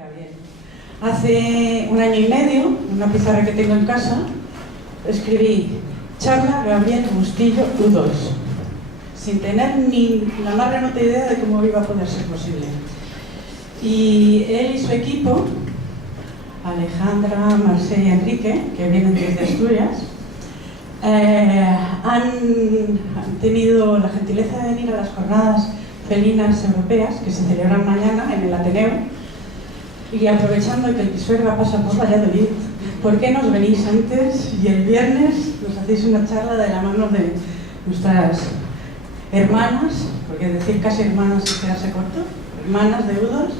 Gabriel. Hace un año y medio, una pizarra que tengo en casa, escribí Charla Gabriel Bustillo U2, sin tener ni la más remota idea de cómo iba a poder ser posible. Y él y su equipo, Alejandra, Marcela y Enrique, que vienen desde Asturias, han tenido la gentileza de venir a las jornadas felinas europeas que se celebran mañana en el Ateneo, y aprovechando que el Pisuerga pasa por Valladolid, ¿por qué nos venís antes y el viernes nos hacéis una charla de la mano de nuestras hermanas, porque decir casi hermanas es quedarse corto, hermanas de U2?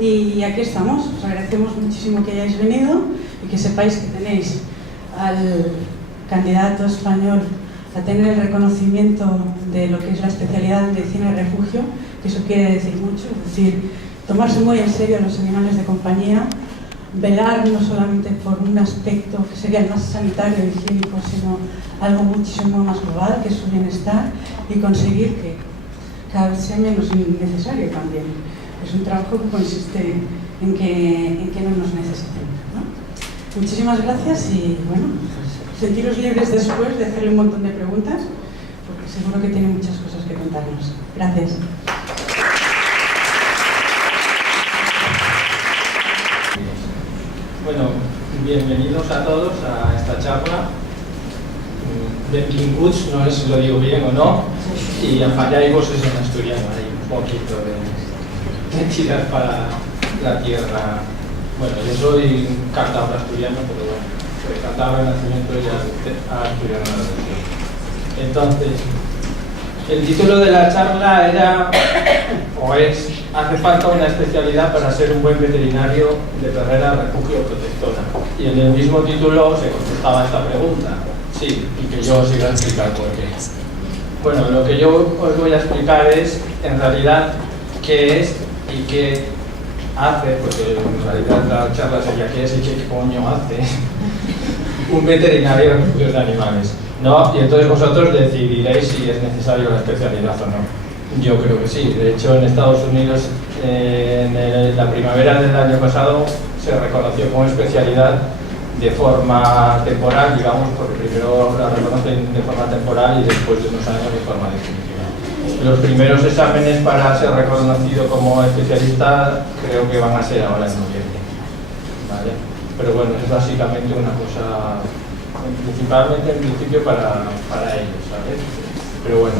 Y aquí estamos. Os agradecemos muchísimo que hayáis venido y que sepáis que tenéis al candidato español a tener el reconocimiento de lo que es la especialidad en medicina de refugio, que eso quiere decir mucho, es decir, tomarse muy en serio a los animales de compañía, velar no solamente por un aspecto que sería el más sanitario y higiénico, sino algo muchísimo más global, que es su bienestar, y conseguir que cada vez sea menos necesario también. Es un trabajo que consiste en que no nos necesiten, ¿no? Muchísimas gracias y bueno, sentiros libres después de hacerle un montón de preguntas, porque seguro que tiene muchas cosas que contarnos. Gracias. Bueno, bienvenidos a todos a esta charla. Benvinguts, no sé si lo digo bien o no, y apañaibos es en asturiano, hay un poquito de tirar para la tierra. Bueno, yo soy cántabro asturiano, pero bueno, soy cántabro de nacimiento y asturiano de adopción. Entonces, el título de la charla era, o es, hace falta una especialidad para ser un buen veterinario de perrera, refugio o protectora. Y en el mismo título se contestaba esta pregunta. Sí, y que yo os iba a explicar por qué. Bueno, lo que yo os voy a explicar es, en realidad, qué es y qué hace, porque en realidad la charla sería qué es y qué coño hace un veterinario de refugios de animales, ¿no? Y entonces vosotros decidiréis si es necesario la especialidad o no. Yo creo que sí. De hecho, en Estados Unidos, en la primavera del año pasado, se reconoció como especialidad de forma temporal, digamos, porque primero la reconocen de forma temporal y después de unos años de forma definitiva. Los primeros exámenes para ser reconocido como especialista creo que van a ser ahora en noviembre, ¿vale? Pero bueno, es básicamente una cosa, principalmente en principio para ellos, ¿sabes? Pero bueno,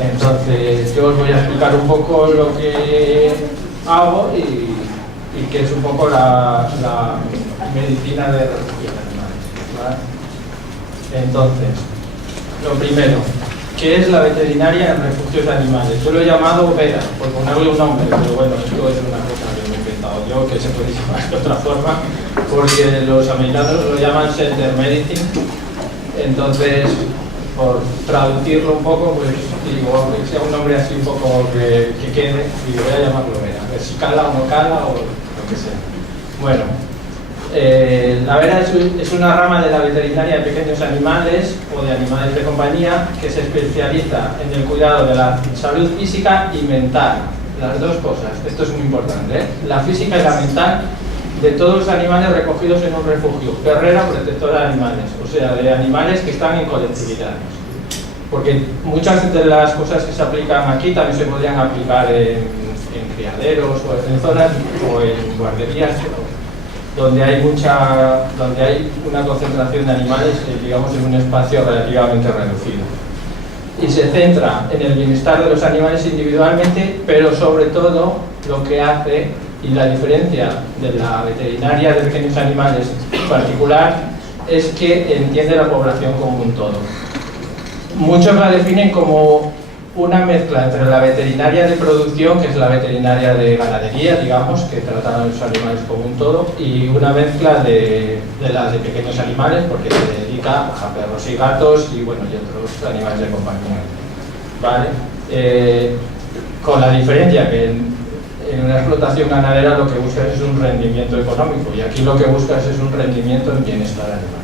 entonces yo os voy a explicar un poco lo que hago y qué es un poco la medicina de refugios animales, ¿vale? Entonces, lo primero, ¿qué es la veterinaria en refugios de animales? Yo lo he llamado VEDA, por ponerle un nombre, pero bueno, esto es una cosa que me he inventado yo, que se puede llamar de otra forma, porque los americanos lo llaman Center Medicine. Entonces, por traducirlo un poco, pues digo, que sea un nombre así un poco que quede, y voy a llamarlo VEDA, a ver si cala o no cala o lo que sea. Bueno, la VEDA es una rama de la veterinaria de pequeños animales o de animales de compañía que se especializa en el cuidado de la salud física y mental, las dos cosas. Esto es muy importante, ¿eh? La física y la mental de todos los animales recogidos en un refugio, perrera protectora de animales, o sea, de animales que están en colectividades. Porque muchas de las cosas que se aplican aquí también se podrían aplicar en criaderos o en zonas o en guarderías, donde hay una concentración de animales, digamos, en un espacio relativamente reducido. Y se centra en el bienestar de los animales individualmente, pero sobre todo lo que hace, y la diferencia de la veterinaria de pequeños animales en particular, es que entiende la población como un todo. Muchos la definen como una mezcla entre la veterinaria de producción, que es la veterinaria de ganadería, digamos, que trata a los animales como un todo, y una mezcla de las de pequeños animales, porque se dedica a perros y gatos y, bueno, y otros animales de compañía, ¿vale? Con la diferencia que en una explotación ganadera lo que buscas es un rendimiento económico, y aquí lo que buscas es un rendimiento en bienestar animal.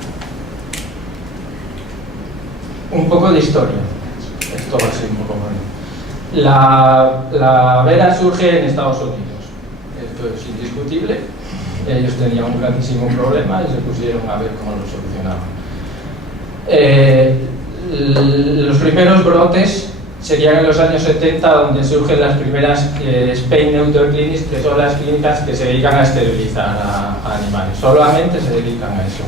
Un poco de historia. Esto va a ser un poco bueno. La VEDA surge en Estados Unidos. Esto es indiscutible. Ellos tenían un grandísimo problema y se pusieron a ver cómo lo solucionaban. Los primeros brotes serían en los años 70, donde surgen las primeras Spay Neuter Clinics, que son las clínicas que se dedican a esterilizar a animales. Solamente se dedican a eso.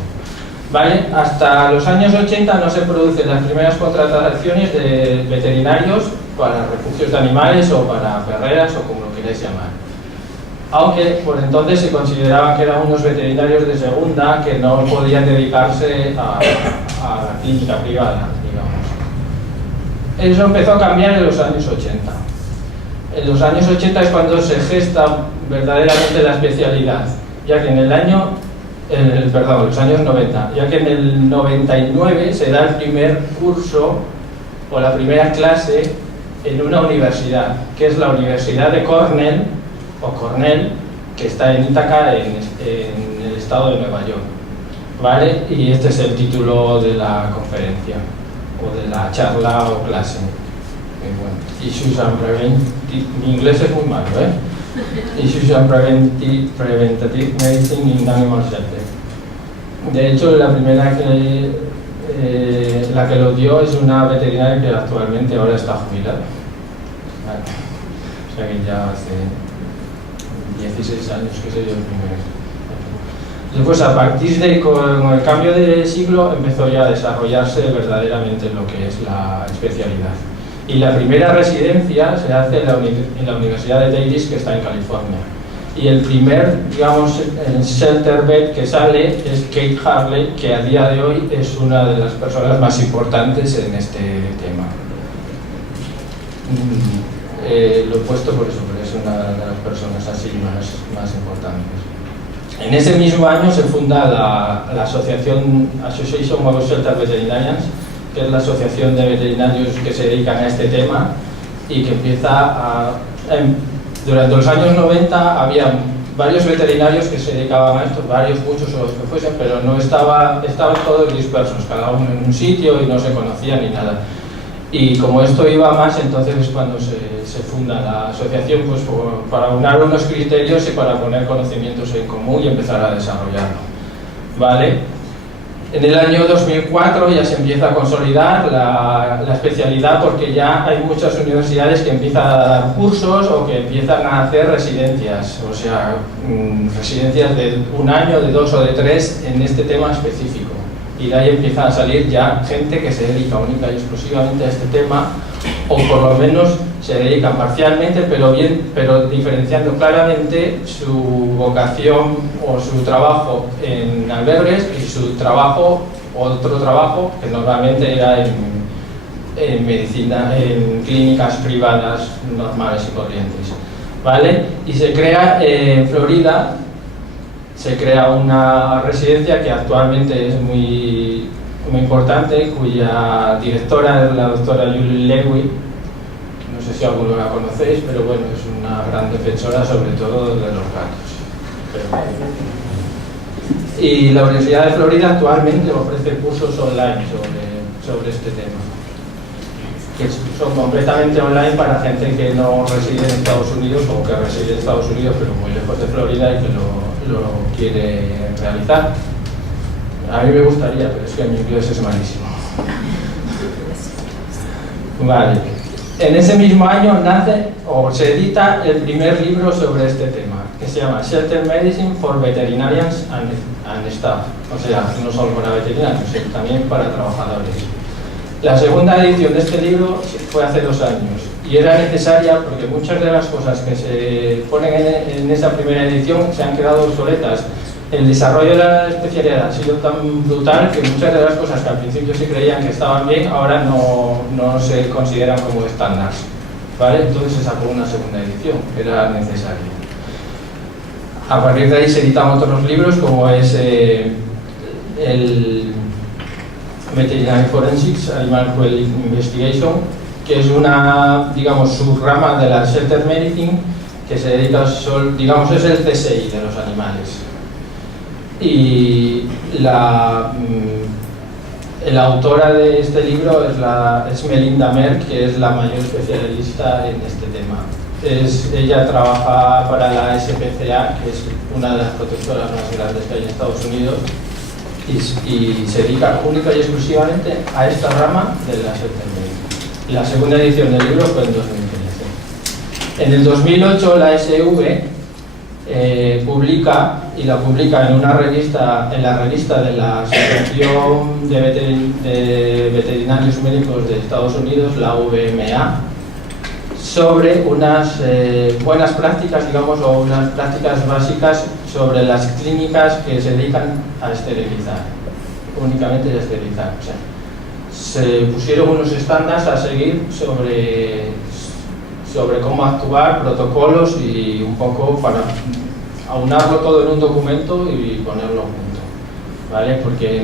¿Vale? Hasta los años 80 no se producen las primeras contrataciones de veterinarios para refugios de animales o para perreras o como lo queráis llamar. Aunque por entonces se consideraban que eran unos veterinarios de segunda que no podían dedicarse a la clínica privada, digamos. Eso empezó a cambiar en los años 80. En los años 80 es cuando se gesta verdaderamente la especialidad, ya que en los años 90, ya que en el 99 se da el primer curso o la primera clase en una universidad, que es la Universidad de Cornell, que está en Ítaca, en el estado de Nueva York. ¿Vale? Y este es el título de la conferencia, o de la charla o clase. Issues and mi inglés es muy malo, Issues and Preventative Medicine in Animal Shelter. De hecho, la primera la que lo dio es una veterinaria que actualmente ahora está jubilada. Vale. O sea que ya hace 16 años que se dio el primero. Después, a partir de con el cambio de siglo, empezó ya a desarrollarse verdaderamente lo que es la especialidad. Y la primera residencia se hace en la Universidad de Davis, que está en California. Y el primer, digamos, el shelter vet que sale es Kate Harley, que a día de hoy es una de las personas más importantes en este tema. Lo he puesto por eso, porque es una de las personas así más importantes. En ese mismo año se funda la Association of Shelter Veterinarians, que es la asociación de veterinarios que se dedican a este tema y que empieza durante los años 90 había varios veterinarios que se dedicaban a esto, muchos o los que fuesen, pero no estaban todos dispersos, cada uno en un sitio y no se conocían ni nada. Y como esto iba más, entonces es cuando se funda la asociación, pues para unar unos criterios y para poner conocimientos en común y empezar a desarrollarlo. ¿Vale? En el año 2004 ya se empieza a consolidar la especialidad, porque ya hay muchas universidades que empiezan a dar cursos o que empiezan a hacer residencias, o sea, residencias de 1 año, de 2 o de 3 en este tema específico. Y de ahí empieza a salir ya gente que se dedica única y exclusivamente a este tema, o por lo menos se dedican parcialmente, pero diferenciando claramente su vocación o su trabajo en albergues y su otro trabajo que normalmente era en medicina, en clínicas privadas normales y corrientes. ¿Vale? Y se crea en Florida, se crea una residencia que actualmente es muy importante, cuya directora es la doctora Julie Lewy. No sé si alguno la conocéis, pero bueno, es una gran defensora sobre todo de los gatos. Y la Universidad de Florida actualmente ofrece cursos online sobre este tema, que son completamente online para gente que no reside en Estados Unidos o que reside en Estados Unidos pero muy lejos de Florida y que lo quiere realizar. A mí me gustaría, pero es que mi inglés es malísimo. Vale. En ese mismo año nace o se edita el primer libro sobre este tema, que se llama Shelter Medicine for Veterinarians and Staff, o sea, no solo para veterinarios, sino también para trabajadores. La segunda edición de este libro fue hace 2 años y era necesaria porque muchas de las cosas que se ponen en esa primera edición se han quedado obsoletas. El desarrollo de la especialidad ha sido tan brutal que muchas de las cosas que al principio se creían que estaban bien, ahora no se consideran como estándares. ¿Vale? Entonces se sacó una segunda edición, era necesaria. A partir de ahí se editan otros libros, como es el Veterinary Forensics, Animal Cruelty Investigation, que es una, digamos, subrama de la Shelter Medicine, que se dedica, digamos, es el CSI de los animales. Y La autora de este libro es Melinda Merck, que es la mayor especialista en este tema. Ella trabaja para la SPCA, que es una de las protectoras más grandes que hay en Estados Unidos, y se dedica única y exclusivamente a esta rama de la serpentina. La segunda edición del libro fue en 2015. En el 2008 la SV publica en una revista, en la revista de la Asociación de Veterinarios Médicos de Estados Unidos, la VMA, sobre unas buenas prácticas, digamos, o unas prácticas básicas sobre las clínicas que se dedican a esterilizar, únicamente a esterilizar. O sea, se pusieron unos estándares a seguir sobre cómo actuar, protocolos y un poco para aunarlo todo en un documento y ponerlo junto, ¿vale? Porque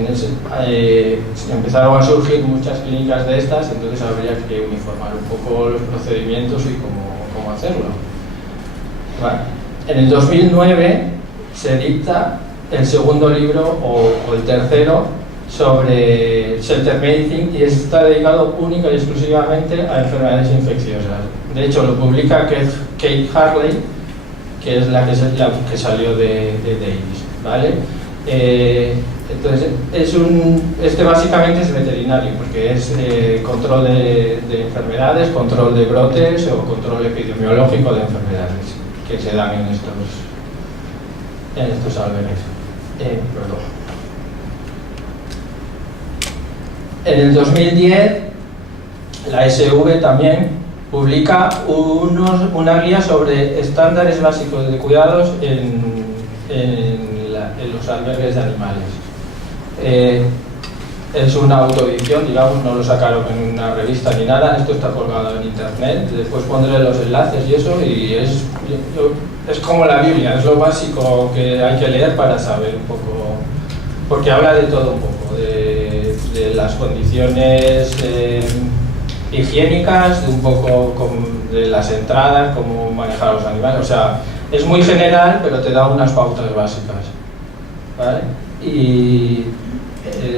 empezaron a surgir muchas clínicas de estas, entonces habría que uniformar un poco los procedimientos y cómo hacerlo. Vale. En el 2009 se dicta el segundo libro o el tercero sobre Shelter Medicine y está dedicado única y exclusivamente a enfermedades infecciosas. De hecho, lo publica Kate Harley, que es la que salió de Davis, ¿vale? Entonces, este básicamente es veterinario, porque es control de enfermedades, control de brotes o control epidemiológico de enfermedades que se dan en estos albergues. En el 2010, la SV también publica una guía sobre estándares básicos de cuidados en los albergues de animales. Es una autoedición, digamos, no lo sacaron en una revista ni nada, esto está colgado en internet, después pondré los enlaces y eso, y es como la Biblia, es lo básico que hay que leer para saber un poco, porque habla de todo un poco, de las condiciones higiénicas, de un poco de las entradas, cómo manejar a los animales, o sea, es muy general, pero te da unas pautas básicas, ¿vale? Y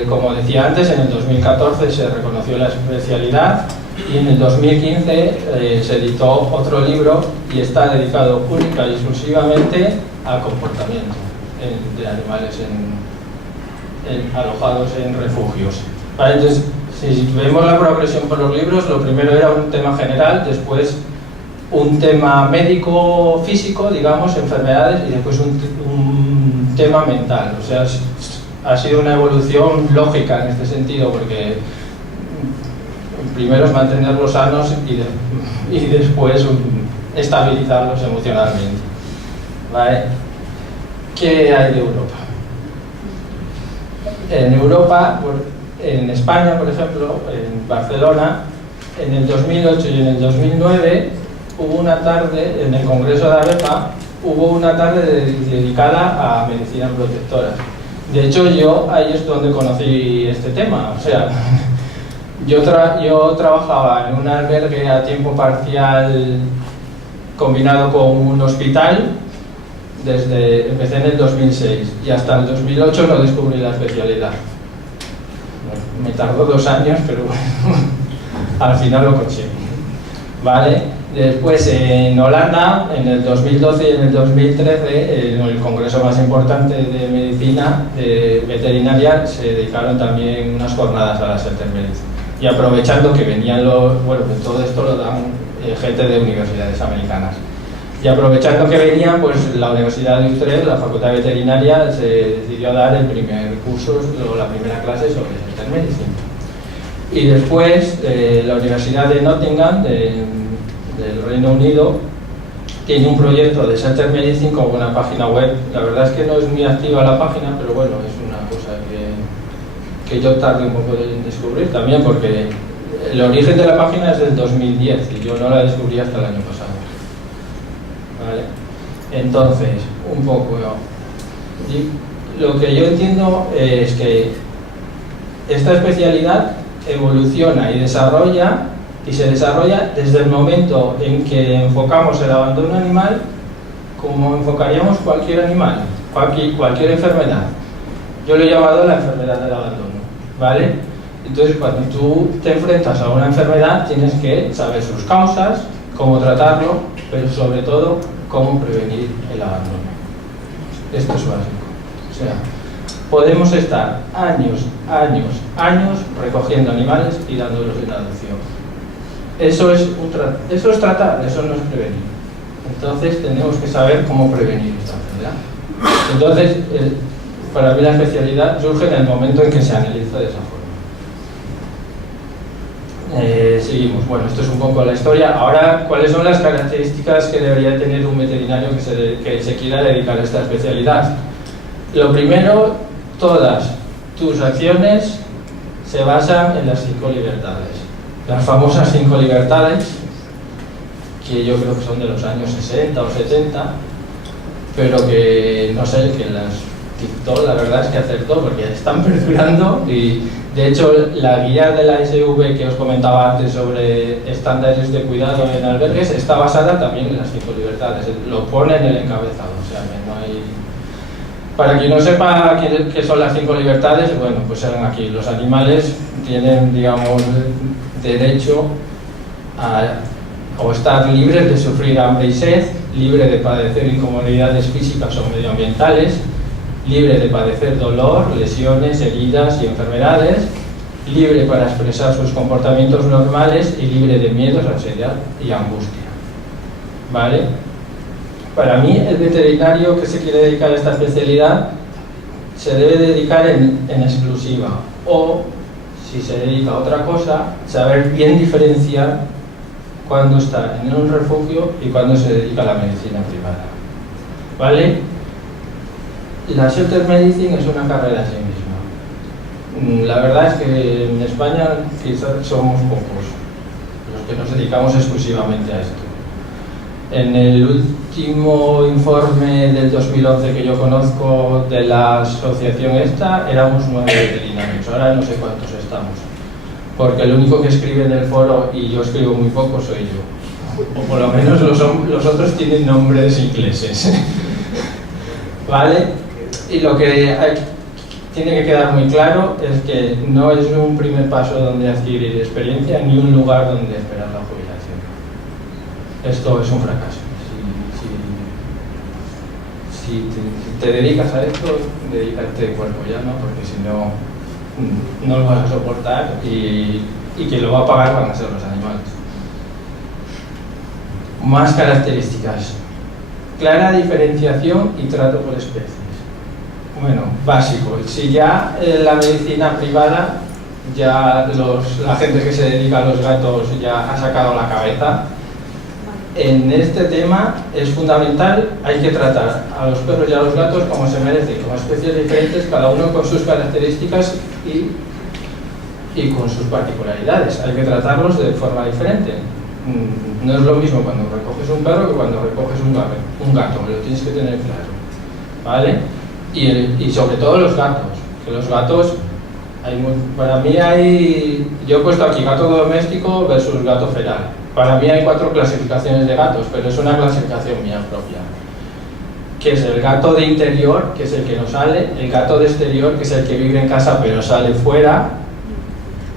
como decía antes, en el 2014 se reconoció la especialidad y en el 2015 se editó otro libro y está dedicado única y exclusivamente al comportamiento de animales alojados en refugios. ¿Vale? Entonces, si vemos la progresión por los libros, lo primero era un tema general, después un tema médico físico, digamos, enfermedades, y después un tema mental. O sea, ha sido una evolución lógica en este sentido, porque primero es mantenerlos sanos y después estabilizarlos emocionalmente. ¿Vale? ¿Qué hay de Europa? En Europa, en España, por ejemplo, en Barcelona, en el 2008 y en el 2009 hubo una tarde, en el Congreso de ABEPA, hubo una tarde dedicada a medicina protectora. De hecho, yo ahí es donde conocí este tema. O sea, yo trabajaba en un albergue a tiempo parcial combinado con un hospital. Empecé en el 2006 y hasta el 2008 no descubrí la especialidad. Me tardó 2 años, pero bueno, al final lo conseguí. ¿Vale? Después en Holanda, en el 2012 y en el 2013, en el congreso más importante de medicina veterinaria, se dedicaron también unas jornadas a la Shelter Medicine. Y aprovechando que venían todo esto lo dan gente de universidades americanas. Y aprovechando que venían, pues la Universidad de Utrecht, la Facultad de Veterinaria, se decidió dar el primer curso, o la primera clase sobre Shelter Medicine. Y después la Universidad de Nottingham, del Reino Unido, tiene un proyecto de Shelter Medicine con una página web. La verdad es que no es muy activa la página, pero bueno, es una cosa que yo tardé un poco en descubrir también, porque el origen de la página es del 2010 y yo no la descubrí hasta el año pasado. ¿Vale? Entonces, un poco lo que yo entiendo es que esta especialidad evoluciona y se desarrolla desde el momento en que enfocamos el abandono animal como enfocaríamos cualquier animal, cualquier enfermedad. Yo lo he llamado la enfermedad del abandono, ¿vale? Entonces, cuando tú te enfrentas a una enfermedad, tienes que saber sus causas, cómo tratarlo, pero sobre todo, cómo prevenir el abandono. Esto es básico. O sea, podemos estar años recogiendo animales y dándolos en adopción. Eso es tratar, eso no es prevenir. Entonces, tenemos que saber cómo prevenir esta enfermedad. Entonces, para mí la especialidad surge en el momento en que se analiza de esa forma. Seguimos. Bueno, esto es un poco la historia. Ahora, ¿cuáles son las características que debería tener un veterinario que se quiera dedicar a esta especialidad? Lo primero, todas tus acciones se basan en las 5 libertades. Las famosas 5 libertades, que yo creo que son de los años 60 o 70, pero que, no sé, que las dictó, la verdad es que acertó, porque están perdurando y, de hecho, la guía de la SV que os comentaba antes sobre estándares de cuidado en albergues está basada también en las 5 libertades, lo pone en el encabezado, o sea, que no hay... Para quien no sepa qué son las 5 libertades, bueno, pues eran aquí. Los animales tienen, digamos, derecho a estar libres de sufrir hambre y sed, libre de padecer incomodidades físicas o medioambientales, libre de padecer dolor, lesiones, heridas y enfermedades, libre para expresar sus comportamientos normales y libre de miedos, ansiedad y angustia. ¿Vale? Para mí, el veterinario que se quiere dedicar a esta especialidad se debe dedicar en exclusiva, o, si se dedica a otra cosa, saber bien diferenciar cuando está en un refugio y cuando se dedica a la medicina privada. ¿Vale? La Shelter Medicine es una carrera en sí misma. La verdad es que en España quizás somos pocos los que nos dedicamos exclusivamente a esto. En el último informe del 2011 que yo conozco de la asociación esta, éramos 9 veterinarios, ahora no sé cuántos estamos. Porque el único que escribe en el foro, y yo escribo muy poco, soy yo. O por lo menos los otros tienen nombres ingleses. ¿Vale? Y lo que tiene que quedar muy claro es que no es un primer paso donde adquirir experiencia ni un lugar donde esperar la jubilación. Esto es un fracaso. Si te dedicas a esto, dedícate de cuerpo ya, ¿no? Porque si no, no lo vas a soportar y quien lo va a pagar van a ser los animales. Más características. Clara diferenciación y trato por especies. Bueno, básico. Si ya la medicina privada, ya la gente que se dedica a los gatos ya ha sacado la cabeza, en este tema es fundamental, hay que tratar a los perros y a los gatos como se merecen, como especies diferentes, cada uno con sus características y con sus particularidades. Hay que tratarlos de forma diferente. No es lo mismo cuando recoges un perro que cuando recoges un gato, lo tienes que tener claro, ¿vale? Y sobre todo los gatos, que los gatos, para mí yo he puesto aquí gato doméstico versus gato feral. Para mí hay 4 clasificaciones de gatos, pero es una clasificación mía propia, que es el gato de interior, que es el que no sale, el gato de exterior, que es el que vive en casa pero sale fuera,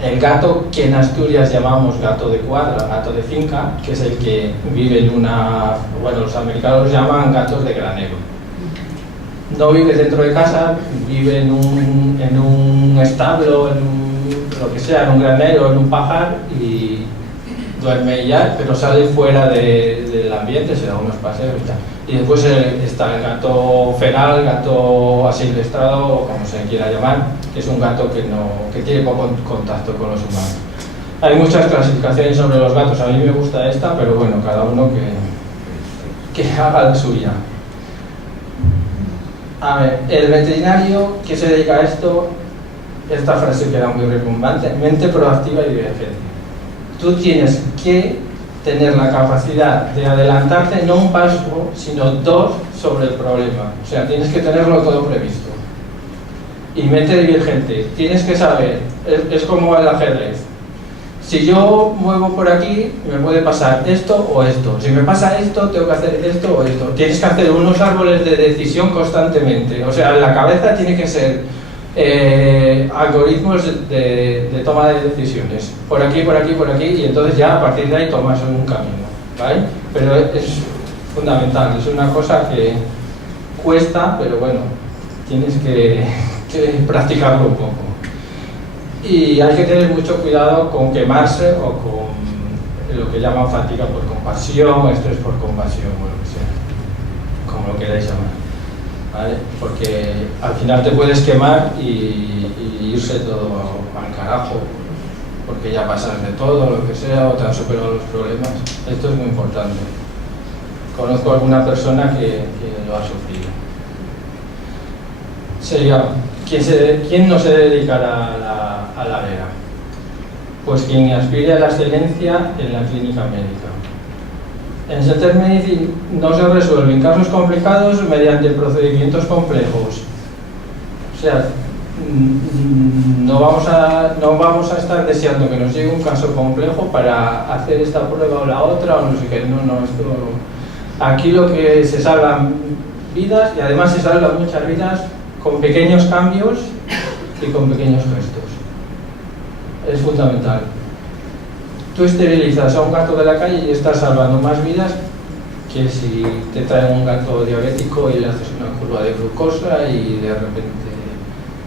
el gato que en Asturias llamamos gato de cuadra, gato de finca, que es el que vive en los americanos los llaman gatos de granero. No vive dentro de casa, vive en un establo, lo que sea, en un granero, en un pajar, y duerme ya, pero sale fuera del ambiente, se da unos paseos y tal. Y después está el gato feral, gato asilvestrado, o como se quiera llamar, que es un gato que tiene poco contacto con los humanos. Hay muchas clasificaciones sobre los gatos, a mí me gusta esta, pero bueno, cada uno que haga la suya. A ver, el veterinario que se dedica a esto, esta frase queda muy retumbante: mente proactiva y divergente. Tú tienes que tener la capacidad de adelantarte no un paso, sino 2 sobre el problema. O sea, tienes que tenerlo todo previsto. Y mente divergente, tienes que saber, es como el ajedrez. Si yo muevo por aquí, me puede pasar esto o esto. Si me pasa esto, tengo que hacer esto o esto. Tienes que hacer unos árboles de decisión constantemente. O sea, la cabeza tiene que ser Algoritmos de toma de decisiones, por aquí, por aquí, por aquí, y entonces ya a partir de ahí tomas un camino, ¿vale? Pero es fundamental, es una cosa que cuesta, pero bueno, tienes que practicarlo un poco. Y hay que tener mucho cuidado con quemarse o con lo que llaman fatiga por compasión, estrés por compasión, o lo que sea, como lo queráis llamar, ¿vale? Porque al final te puedes quemar y irse todo al carajo, porque ya pasas de todo, lo que sea, o te han superado los problemas. Esto es muy importante. Conozco a alguna persona que lo ha sufrido. Sería, ¿quién no se dedicará a la vera? Pues quien aspire a la excelencia en la clínica médica. En Center Medicine no se resuelven casos complicados mediante procedimientos complejos. O sea, no vamos a estar deseando que nos llegue un caso complejo para hacer esta prueba o la otra, o no sé qué. No, esto... Aquí lo que se salvan vidas, y además se salvan muchas vidas con pequeños cambios y con pequeños gestos. Es fundamental. Tú esterilizas a un gato de la calle y estás salvando más vidas que si te traen un gato diabético y le haces una curva de glucosa y de repente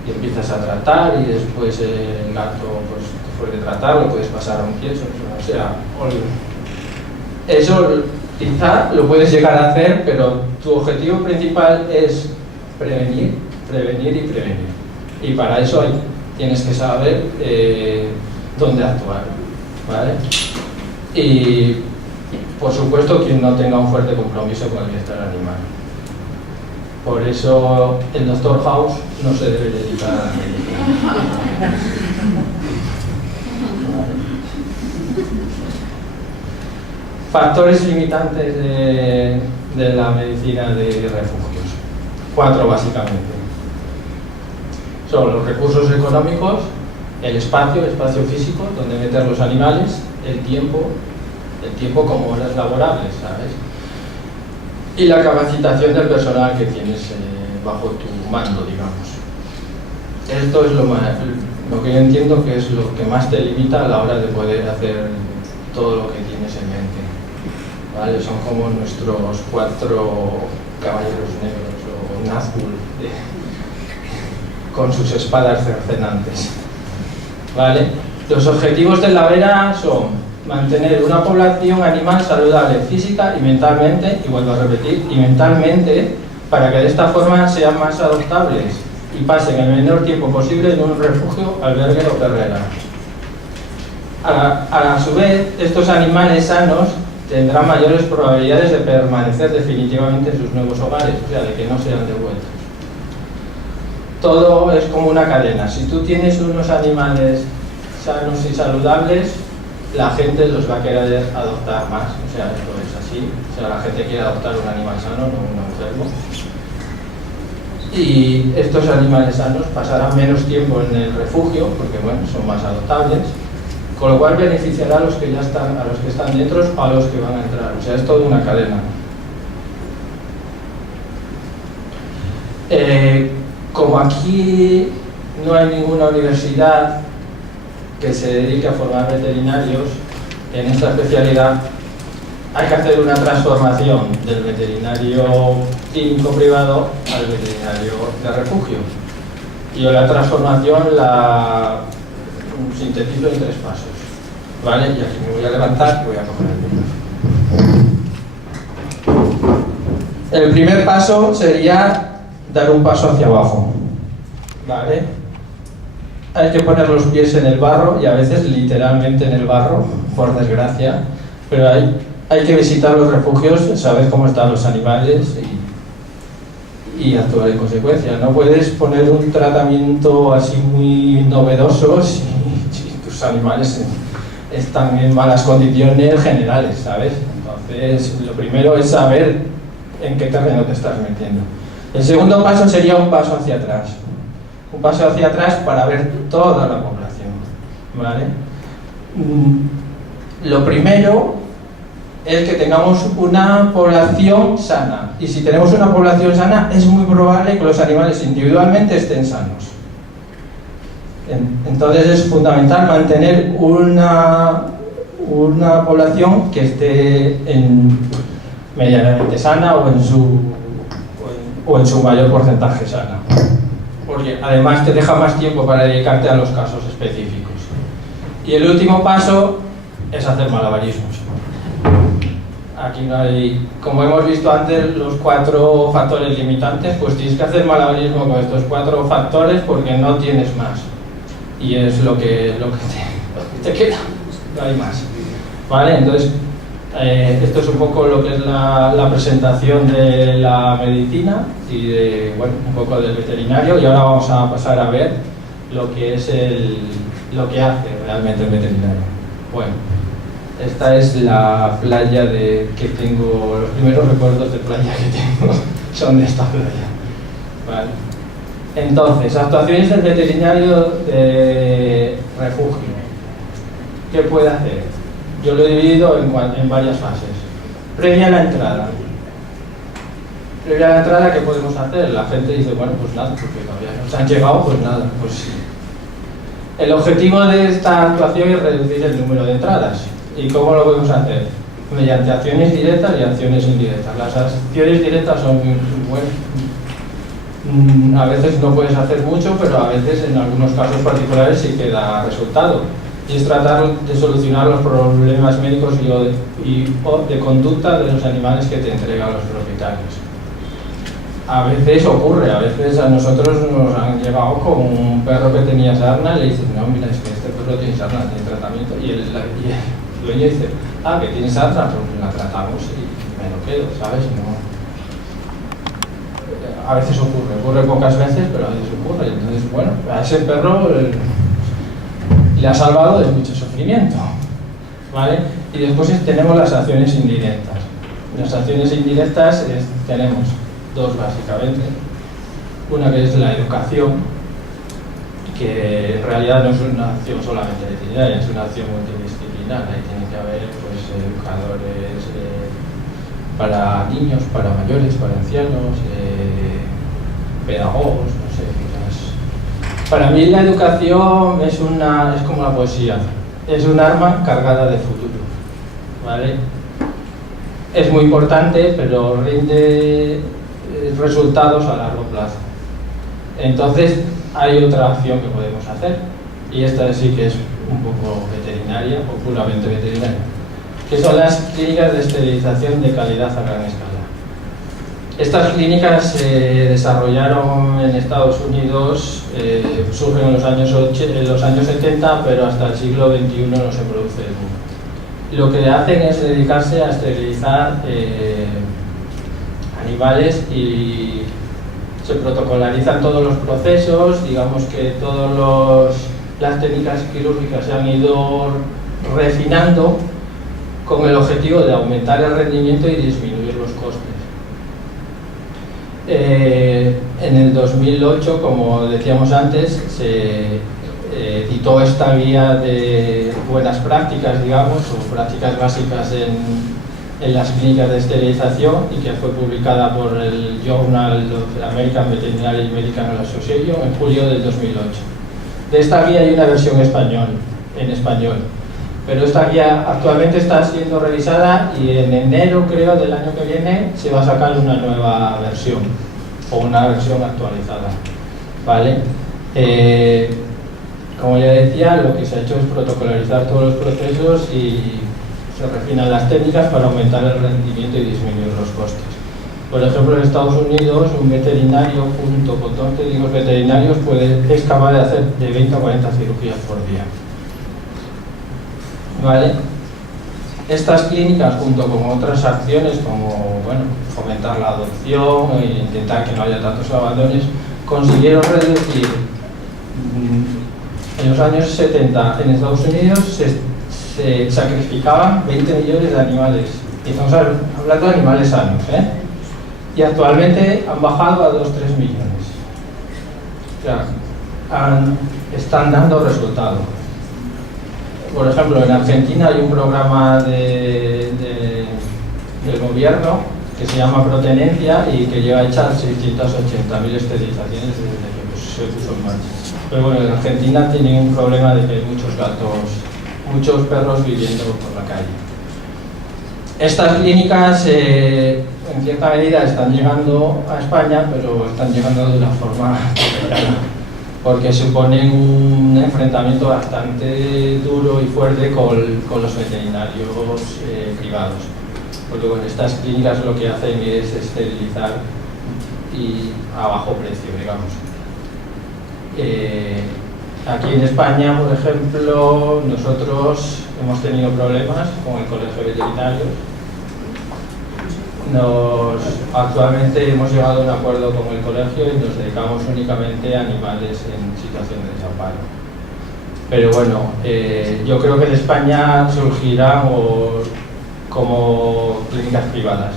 le empiezas a tratar y después el gato, pues después de tratar lo puedes pasar a un queso. O sea, eso quizá lo puedes llegar a hacer, pero tu objetivo principal es prevenir, prevenir y prevenir. Y para eso tienes que saber dónde actuar, ¿vale? Y por supuesto quien no tenga un fuerte compromiso con el bienestar animal. Por eso el Dr. House no se debe dedicar a la medicina. Factores limitantes de la medicina de refugios. 4 básicamente. Son los recursos económicos, el espacio físico donde meter los animales, el tiempo como horas laborables, ¿sabes? Y la capacitación del personal que tienes bajo tu mando, digamos. Esto es lo que yo entiendo que es lo que más te limita a la hora de poder hacer todo lo que tienes en mente, ¿vale? Son como nuestros 4 caballeros negros o Nazgûl con sus espadas cercenantes, ¿vale? Los objetivos de la vera son mantener una población animal saludable física y mentalmente, y vuelvo a repetir, y mentalmente, para que de esta forma sean más adoptables y pasen el menor tiempo posible en un refugio, albergue o perrera. A su vez, estos animales sanos tendrán mayores probabilidades de permanecer definitivamente en sus nuevos hogares, o sea, de que no sean devueltos. Todo es como una cadena. Si tú tienes unos animales sanos y saludables, la gente los va a querer adoptar más. O sea, esto es así. O sea, la gente quiere adoptar un animal sano, no un enfermo. Y estos animales sanos pasarán menos tiempo en el refugio, porque bueno, son más adoptables, con lo cual beneficiará a los que ya están, a los que están dentro o a los que van a entrar. O sea, es toda una cadena. Como aquí no hay ninguna universidad que se dedique a formar veterinarios en esta especialidad, hay que hacer una transformación del veterinario clínico privado al veterinario de refugio. Y yo la transformación la sintetizo en 3 pasos, ¿vale? Y aquí me voy a levantar y voy a coger el micrófono. El primer paso sería dar un paso hacia abajo, ¿vale? Hay que poner los pies en el barro, y a veces literalmente en el barro, por desgracia, pero hay que visitar los refugios, saber cómo están los animales y actuar en consecuencia. No puedes poner un tratamiento así muy novedoso si tus animales están en malas condiciones generales, ¿sabes? Entonces, lo primero es saber en qué terreno te estás metiendo. El segundo paso sería un paso hacia atrás. Un paso hacia atrás para ver toda la población, ¿vale? Lo primero es que tengamos una población sana. Y si tenemos una población sana, es muy probable que los animales individualmente estén sanos, Entonces es fundamental mantener una población que esté medianamente sana o en su mayor porcentaje sana. Porque además te deja más tiempo para dedicarte a los casos específicos. Y el último paso es hacer malabarismos. Aquí no hay, como hemos visto antes, los 4 factores limitantes, pues tienes que hacer malabarismo con estos 4 factores porque no tienes más. Y es lo que te queda, no hay más. ¿Vale? Entonces, esto es un poco lo que es la presentación de la medicina y bueno, un poco del veterinario, y ahora vamos a pasar a ver lo que es lo que hace realmente el veterinario. Bueno, esta es la playa que tengo, los primeros recuerdos de playa que tengo son de esta playa. ¿Vale? Entonces, actuaciones del veterinario de refugio. ¿Qué puede hacer? Yo lo he dividido en varias fases. Previa a la entrada. Previa a la entrada, ¿qué podemos hacer? La gente dice, bueno, pues nada, porque todavía no se han llegado, pues nada, pues sí. El objetivo de esta actuación es reducir el número de entradas. ¿Y cómo lo podemos hacer? Mediante acciones directas y acciones indirectas. Las acciones directas son muy buenas. A veces no puedes hacer mucho, pero a veces en algunos casos particulares sí que da resultado. Y es tratar de solucionar los problemas médicos o de conducta de los animales que te entregan los propietarios. A veces ocurre, a veces a nosotros nos han llegado con un perro que tenía sarna y le dicen, no, mira, es que este perro tiene sarna, tiene tratamiento, y el dueño dice, que tiene sarna, pues la tratamos y me lo quedo, ¿sabes? No. A veces ocurre pocas veces, pero a veces ocurre. Entonces, bueno, a ese perro le ha salvado de mucho sufrimiento, ¿vale? Y después tenemos las acciones indirectas. Las acciones indirectas tenemos 2 básicamente. Una que es la educación, que en realidad no es una acción solamente veterinaria, es una acción multidisciplinar. Ahí tiene que haber pues, educadores para niños, para mayores, para ancianos, pedagogos, no sé. Para mí la educación es como la poesía, es un arma cargada de futuro, ¿vale? Es muy importante, pero rinde resultados a largo plazo. Entonces hay otra acción que podemos hacer, y esta sí que es un poco veterinaria o puramente veterinaria, que son las clínicas de esterilización de calidad a gran escala. Estas clínicas se desarrollaron en Estados Unidos, surgen en los años 70, pero hasta el siglo XXI no se produce el boom. Lo que hacen es dedicarse a esterilizar animales y se protocolarizan todos los procesos, digamos que todas las técnicas quirúrgicas se han ido refinando con el objetivo de aumentar el rendimiento y disminuir los costes. En el 2008, como decíamos antes, se editó esta guía de buenas prácticas, digamos, o prácticas básicas en las clínicas de esterilización, y que fue publicada por el Journal of American Veterinary Medical Association en julio del 2008. De esta guía hay una versión en español, pero esta guía actualmente está siendo revisada y en enero, creo, del año que viene se va a sacar una nueva versión o una versión actualizada, ¿vale? Como ya decía, lo que se ha hecho es protocolarizar todos los procesos y se refinan las técnicas para aumentar el rendimiento y disminuir los costes. Por ejemplo, en Estados Unidos, un veterinario junto con 2 técnicos veterinarios es capaz de hacer de 20 a 40 cirugías por día. ¿Vale? Estas clínicas, junto con otras acciones como fomentar la adopción e intentar que no haya tantos abandonos, consiguieron reducir en los años 70 en Estados Unidos se sacrificaban 20 millones de animales. Y estamos hablando de animales sanos, y actualmente han bajado a 2-3 millones. O sea, están dando resultados. Por ejemplo, en Argentina hay un programa del gobierno que se llama Protenencia y que lleva hechas 680.000 esterilizaciones desde que se puso en marcha. Pero bueno, en Argentina tienen un problema de que hay muchos gatos, muchos perros viviendo por la calle. Estas clínicas en cierta medida están llegando a España, pero están llegando de una forma complicada, porque suponen un enfrentamiento bastante duro y fuerte con los veterinarios privados. Porque bueno, estas clínicas lo que hacen es esterilizar y a bajo precio, digamos. Aquí en España, por ejemplo, nosotros hemos tenido problemas con el Colegio Veterinario. Actualmente hemos llegado a un acuerdo con el colegio y nos dedicamos únicamente a animales en situación de desamparo. Pero bueno, yo creo que en España surgirán como clínicas privadas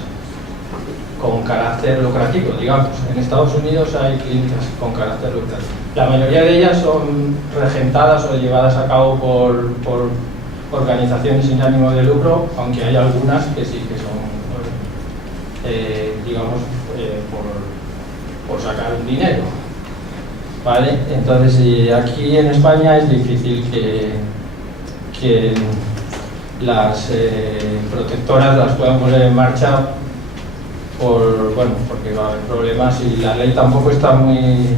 con carácter lucrativo, digamos. En Estados Unidos hay clínicas con carácter lucrativo. La mayoría de ellas son regentadas o llevadas a cabo por organizaciones sin ánimo de lucro, aunque hay algunas que sí que son, digamos, por sacar un dinero. ¿Vale? Entonces, aquí en España es difícil que las protectoras las puedan poner en marcha porque va a haber problemas y la ley tampoco está muy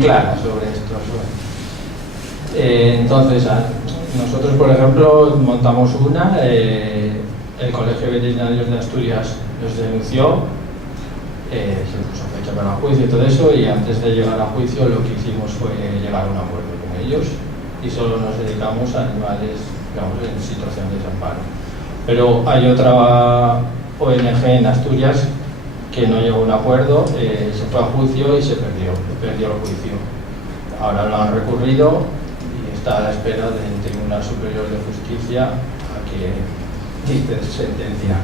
clara sobre esto. Entonces, nosotros, por ejemplo, montamos una, el Colegio Veterinario de Asturias nos denunció, se puso fecha para el juicio y todo eso, y antes de llegar a juicio lo que hicimos fue llegar a un acuerdo con ellos y solo nos dedicamos a animales, digamos, en situación de desamparo. Pero hay otra ONG en Asturias que no llegó a un acuerdo, se fue a juicio y se perdió el juicio. Ahora lo han recurrido y está a la espera del Tribunal Superior de Justicia a que dicte sentencia.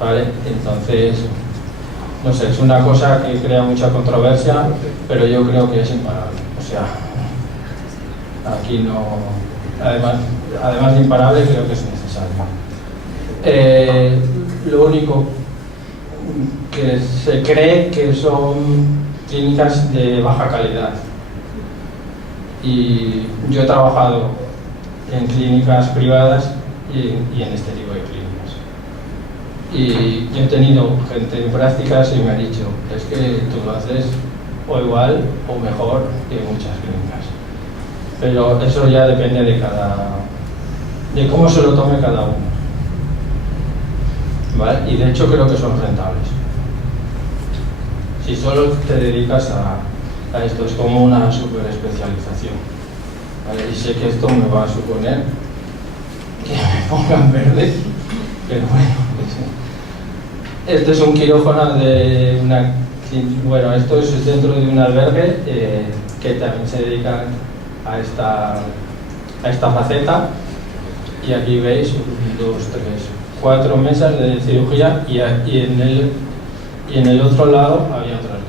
¿Vale? Entonces, no sé, es una cosa que crea mucha controversia, pero yo creo que es imparable. O sea, aquí no... Además de imparable, creo que es necesario. Lo único que se cree que son clínicas de baja calidad. Y yo he trabajado en clínicas privadas y en este tipo de clínicas. Y yo he tenido gente en prácticas y me ha dicho, es que tú lo haces o igual o mejor que muchas clínicas. Pero eso ya depende de cómo se lo tome cada uno. ¿Vale? Y de hecho creo que son rentables. Si solo te dedicas a esto, es como una super especialización. ¿Vale? Y sé que esto me va a suponer que me pongan verde, pero bueno, pues, este es un quirófano de una... Bueno, esto es dentro de un albergue que también se dedican a esta faceta, y aquí veis 1, 2, 3, 4 mesas de cirugía y en el otro lado había otras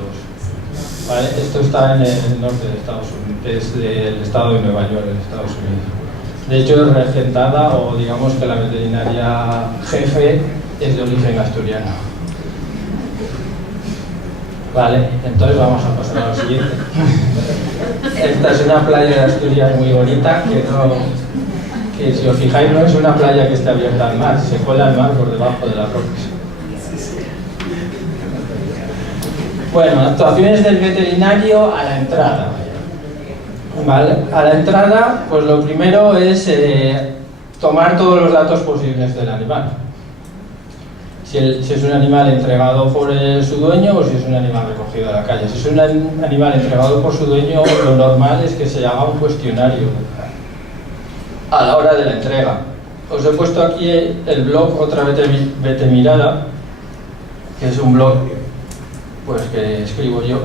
2. ¿Vale? Esto está en el norte de Estados Unidos, es del estado de Nueva York, en Estados Unidos. De hecho es regentada, o digamos que la veterinaria jefe es de origen asturiano. Vale, entonces vamos a pasar a lo siguiente. Esta es una playa de Asturias muy bonita, que si os fijáis no es una playa que esté abierta al mar, se cuela el mar por debajo de las rocas. Bueno, actuaciones del veterinario a la entrada. ¿Vale? A la entrada, pues lo primero es tomar todos los datos posibles del animal. Si es un animal entregado por su dueño o si es un animal recogido de la calle. Si es un animal entregado por su dueño, lo normal es que se haga un cuestionario a la hora de la entrega. Os he puesto aquí el blog Otra Vetemirada, que es un blog pues que escribo yo.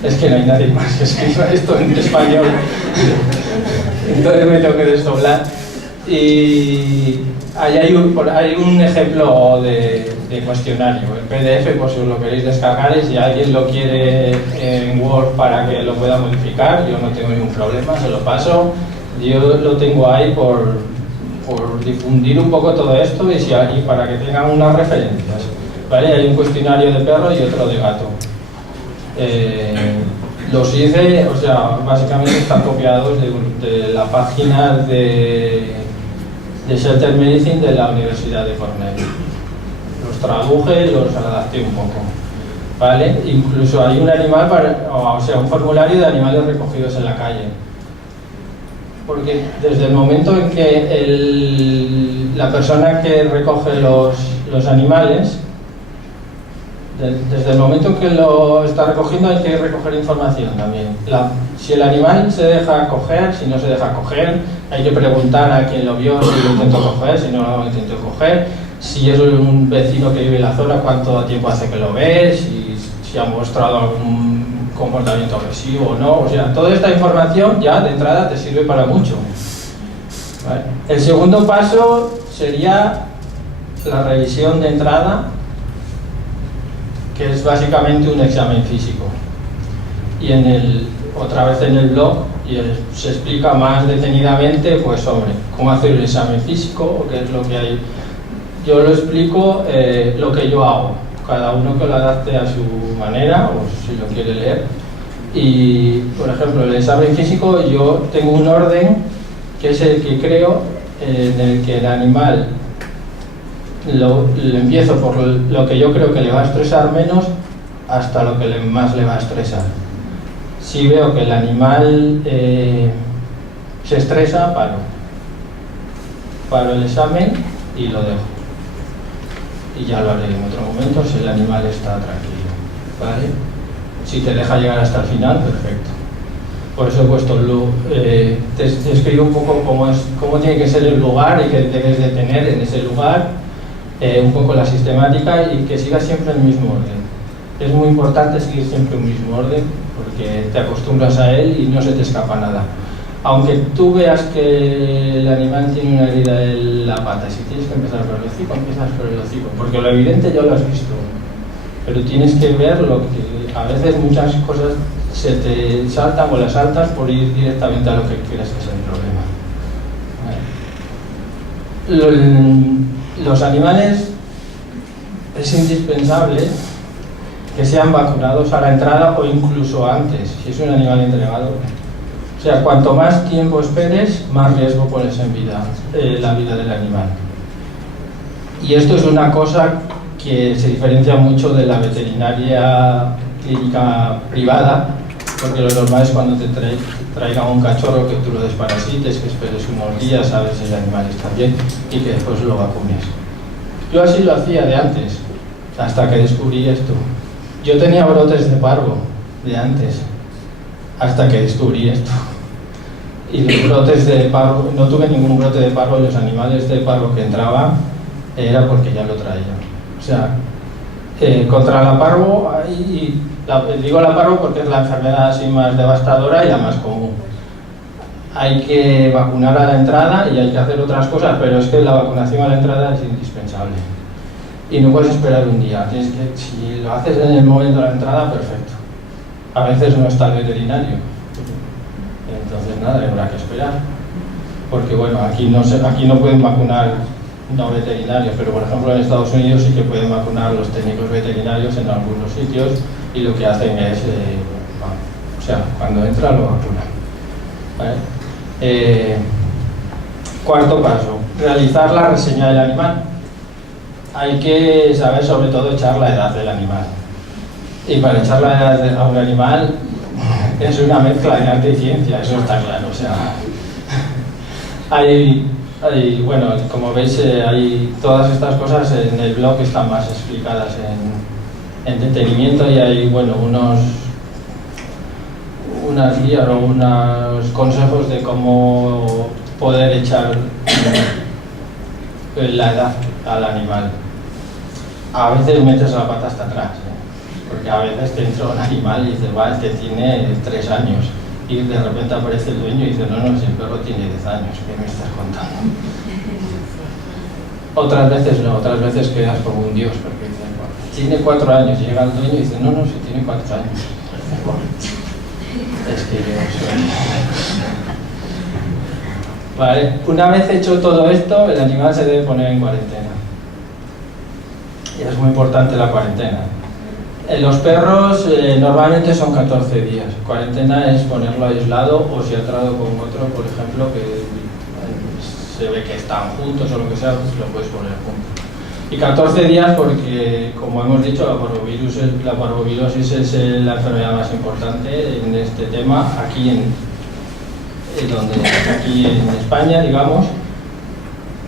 Es que no hay nadie más que escriba esto en español, entonces me tengo que desdoblar. Y ahí hay un ejemplo de cuestionario en PDF, por si os lo queréis descargar, y si alguien lo quiere en Word para que lo pueda modificar, yo no tengo ningún problema, se lo paso. Yo lo tengo ahí por difundir un poco todo esto y para que tengan unas referencias. ¿vale? Hay un cuestionario de perro y otro de gato. Los hice, o sea, básicamente están copiados de la página de Shelter Medicine de la Universidad de Cornell. Los traduje y los adapté un poco, ¿vale? Incluso hay un animal, o sea, un formulario de animales recogidos en la calle. Porque desde el momento en que la persona que recoge los animales, desde el momento en que lo está recogiendo hay que recoger información también. Si el animal se deja coger, si no se deja coger, hay que preguntar a quien lo vio si lo intentó coger, si no lo intentó coger, si es un vecino que vive en la zona, cuánto tiempo hace que lo ve, si ha mostrado algún comportamiento agresivo o no. O sea, toda esta información ya de entrada te sirve para mucho. ¿Vale? El segundo paso sería la revisión de entrada, que es básicamente un examen físico. Y otra vez en el blog se explica más detenidamente pues, sobre cómo hacer el examen físico o qué es lo que hay. Yo lo explico lo que yo hago, cada uno que lo adapte a su manera o si lo quiere leer. Y por ejemplo, el examen físico yo tengo un orden que es el que creo, en el que el animal lo empiezo por lo que yo creo que le va a estresar menos hasta lo que más le va a estresar. Si veo que el animal se estresa, paro el examen y lo dejo. Y ya lo haré en otro momento si el animal está tranquilo, ¿vale? Si te deja llegar hasta el final, perfecto. Por eso he puesto te escribo un poco cómo tiene que ser el lugar y qué debes de tener en ese lugar, un poco la sistemática y que sigas siempre el mismo orden. Es muy importante seguir siempre un mismo orden porque te acostumbras a él y no se te escapa nada. Aunque tú veas que el animal tiene una herida en la pata y si tienes que empezar por el hocico, empiezas por el hocico, porque lo evidente ya lo has visto, pero tienes que ver lo que a veces muchas cosas se te saltan o las saltas por ir directamente a lo que quieres que es el problema. Los animales es indispensable que sean vacunados a la entrada o incluso antes, si es un animal entregado. O sea, cuanto más tiempo esperes, más riesgo pones en la vida del animal. Y esto es una cosa que se diferencia mucho de la veterinaria clínica privada, porque lo normal es cuando te traigan un cachorro que tú lo desparasites, que esperes unos días a ver si el animal está bien y que después lo vacunes. Yo así lo hacía de antes, hasta que descubrí esto. Yo tenía brotes de parvo de antes, hasta que descubrí esto. Y los brotes de parvo, no tuve ningún brote de parvo, y los animales de parvo que entraban era porque ya lo traía. O sea, contra la parvo, digo la parvo porque es la enfermedad así más devastadora y la más común. Hay que vacunar a la entrada y hay que hacer otras cosas, pero es que la vacunación a la entrada es indispensable. Y no puedes esperar un día, si lo haces en el momento de la entrada, perfecto. A veces no está el veterinario, entonces nada, habrá que esperar. Porque bueno, aquí no pueden vacunar no veterinarios, pero por ejemplo en Estados Unidos sí que pueden vacunar los técnicos veterinarios en algunos sitios y lo que hacen es, o sea, cuando entra lo vacunan. ¿Vale? Cuarto paso, realizar la reseña del animal. Hay que saber sobre todo echar la edad del animal. Y para echar la edad a un animal es una mezcla de arte y ciencia, eso está claro. O sea, bueno, como veis, hay todas estas cosas en el blog están más explicadas en detenimiento y hay, bueno, unas guías o unos consejos de cómo poder echar la edad al animal. A veces metes la pata hasta atrás, porque a veces te entra un animal y dices, va, este tiene 3 años. Y de repente aparece el dueño y dice, no, si el perro tiene 10 años, ¿qué me estás contando? Otras veces no, otras veces quedas como un dios, porque dices, bueno, tiene 4 años, llega el dueño y dice, no, si tiene 4 años. Es que yo soy... Vale, una vez hecho todo esto, el animal se debe poner en cuarentena. y es muy importante la cuarentena. En los perros normalmente son 14 días. Cuarentena es ponerlo aislado o si ha entrado con otro, por ejemplo, que se ve que están juntos o lo que sea, pues lo puedes poner juntos. Y 14 días porque, como hemos dicho, la parvovirosis es la enfermedad más importante en este tema, aquí en España, digamos.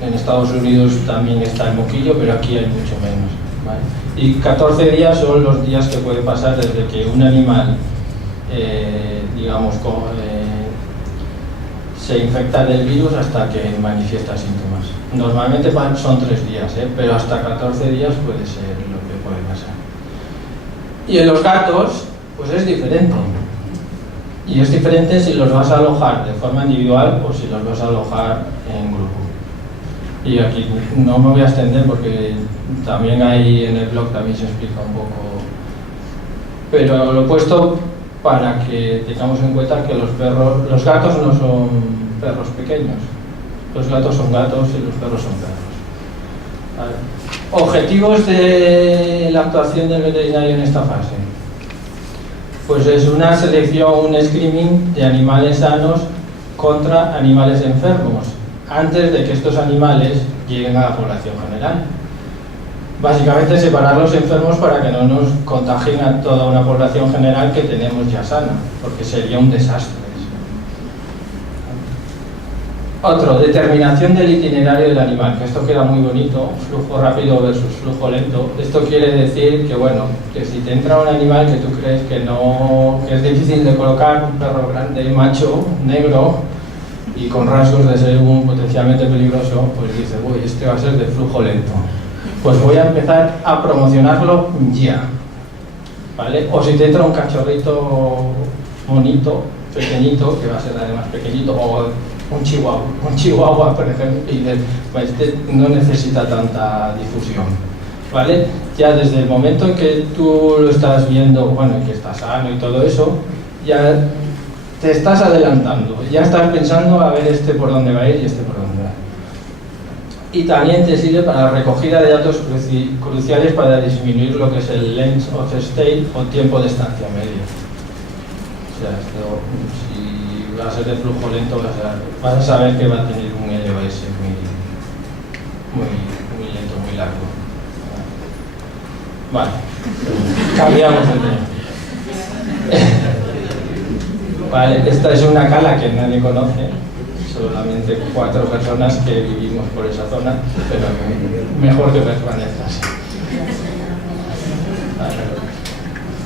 En Estados Unidos también está el moquillo, pero aquí hay mucho menos, ¿vale? Y 14 días son los días que puede pasar desde que un animal, digamos, se infecta del virus hasta que manifiesta síntomas. Normalmente son 3 días, pero hasta 14 días puede ser lo que puede pasar. Y en los gatos, pues es diferente. Y es diferente si los vas a alojar de forma individual o si los vas a alojar en grupo. Y aquí no me voy a extender porque también hay en el blog también se explica un poco, pero lo he puesto para que tengamos en cuenta que los gatos no son perros pequeños, los gatos son gatos y los perros son perros. ¿Vale? Objetivos de la actuación del veterinario en esta fase. Pues es una selección, un screening de animales sanos contra animales enfermos, antes de que estos animales lleguen a la población general. Básicamente separar los enfermos para que no nos contagien a toda una población general que tenemos ya sana, porque sería un desastre eso. Otro, determinación del itinerario del animal, que esto queda muy bonito, flujo rápido versus flujo lento. Esto quiere decir que, bueno, que si te entra un animal que tú crees que es difícil de colocar, un perro grande, macho, negro, y con rasgos de ser potencialmente peligroso, pues dice, uy, este va a ser de flujo lento. Pues voy a empezar a promocionarlo ya, ¿vale? O si te entra un cachorrito bonito, pequeñito, que va a ser además pequeñito, o un chihuahua, por ejemplo, y pues este no necesita tanta difusión, ¿vale? Ya desde el momento en que tú lo estás viendo, bueno, y que está sano y todo eso, ya te estás adelantando, ya estás pensando a ver este por dónde va a ir y este por dónde va. Y también te sirve para la recogida de datos cruciales para disminuir lo que es el length of stay o tiempo de estancia medio. O sea, esto, si va a ser de flujo lento, vas a saber que va a tener un LOS muy lento, muy largo. Vale, cambiamos de tema. Vale, esta es una cala que nadie conoce, solamente 4 personas que vivimos por esa zona, pero mejor que permanezcas. Vale.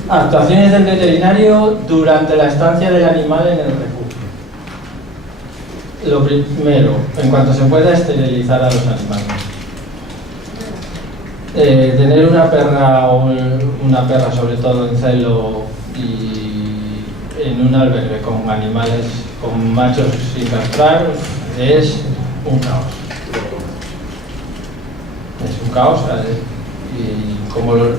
Actuaciones del veterinario durante la estancia del animal en el refugio. Lo primero, en cuanto se pueda, esterilizar a los animales. Tener una perra sobre todo en celo y en un albergue con animales, con machos sin castrar, es un caos. Es un caos, y como lo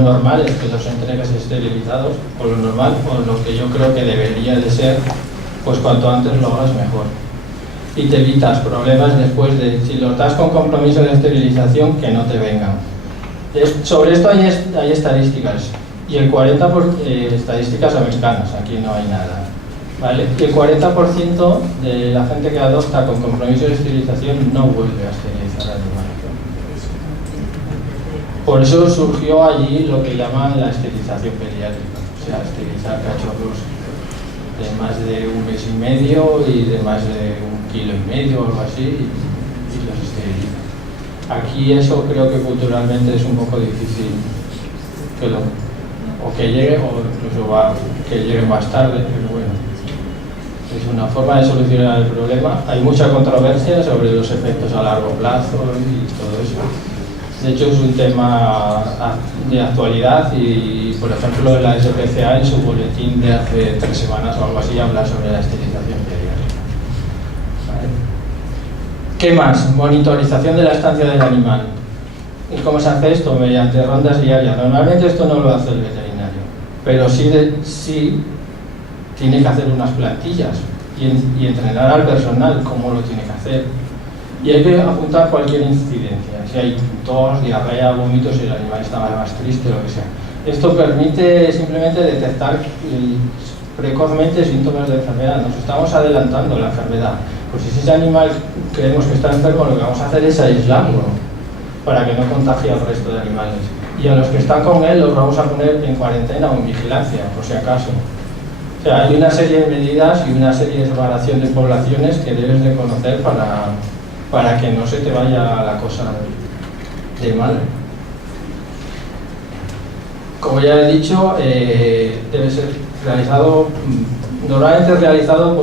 normal es que los entregues esterilizados, o lo normal, o lo que yo creo que debería de ser, pues cuanto antes lo hagas mejor. Y te evitas problemas después de, si los das con compromiso de esterilización, que no te vengan. Sobre esto hay estadísticas. Y el 40% estadísticas americanas, aquí no hay nada, ¿vale? Y el 40% de la gente que adopta con compromiso de esterilización no vuelve a esterilizar animales. Por eso surgió allí lo que llaman la esterilización pediátrica, o sea, esterilizar cachorros de más de 1 mes y medio y de más de 1,5 kilos o algo así, y los esterilizan. Aquí eso creo que culturalmente es un poco difícil que llegue, o incluso que llegue más tarde, pero bueno, es una forma de solucionar el problema. Hay mucha controversia sobre los efectos a largo plazo y todo eso. De hecho es un tema de actualidad y, por ejemplo, la SPCA en su boletín de hace 3 semanas o algo así habla sobre la esterilización pediátrica. ¿Vale? ¿Qué más? Monitorización de la estancia del animal. ¿Y cómo se hace esto? Mediante rondas diarias. Normalmente esto no lo hace el veterinario, pero sí tiene que hacer unas plantillas y entrenar al personal cómo lo tiene que hacer. Y hay que apuntar cualquier incidencia, si hay tos, diarrea, vómitos, si el animal está más triste, lo que sea. Esto permite simplemente detectar precozmente síntomas de enfermedad. Nos estamos adelantando a la enfermedad. Pues si ese animal creemos que está enfermo, lo que vamos a hacer es aislarlo para que no contagie al resto de animales. Y a los que están con él los vamos a poner en cuarentena o en vigilancia, por si acaso. O sea, hay una serie de medidas y una serie de separación de poblaciones que debes de conocer para que no se te vaya la cosa de mal. Como ya he dicho, debe ser realizado, normalmente realizado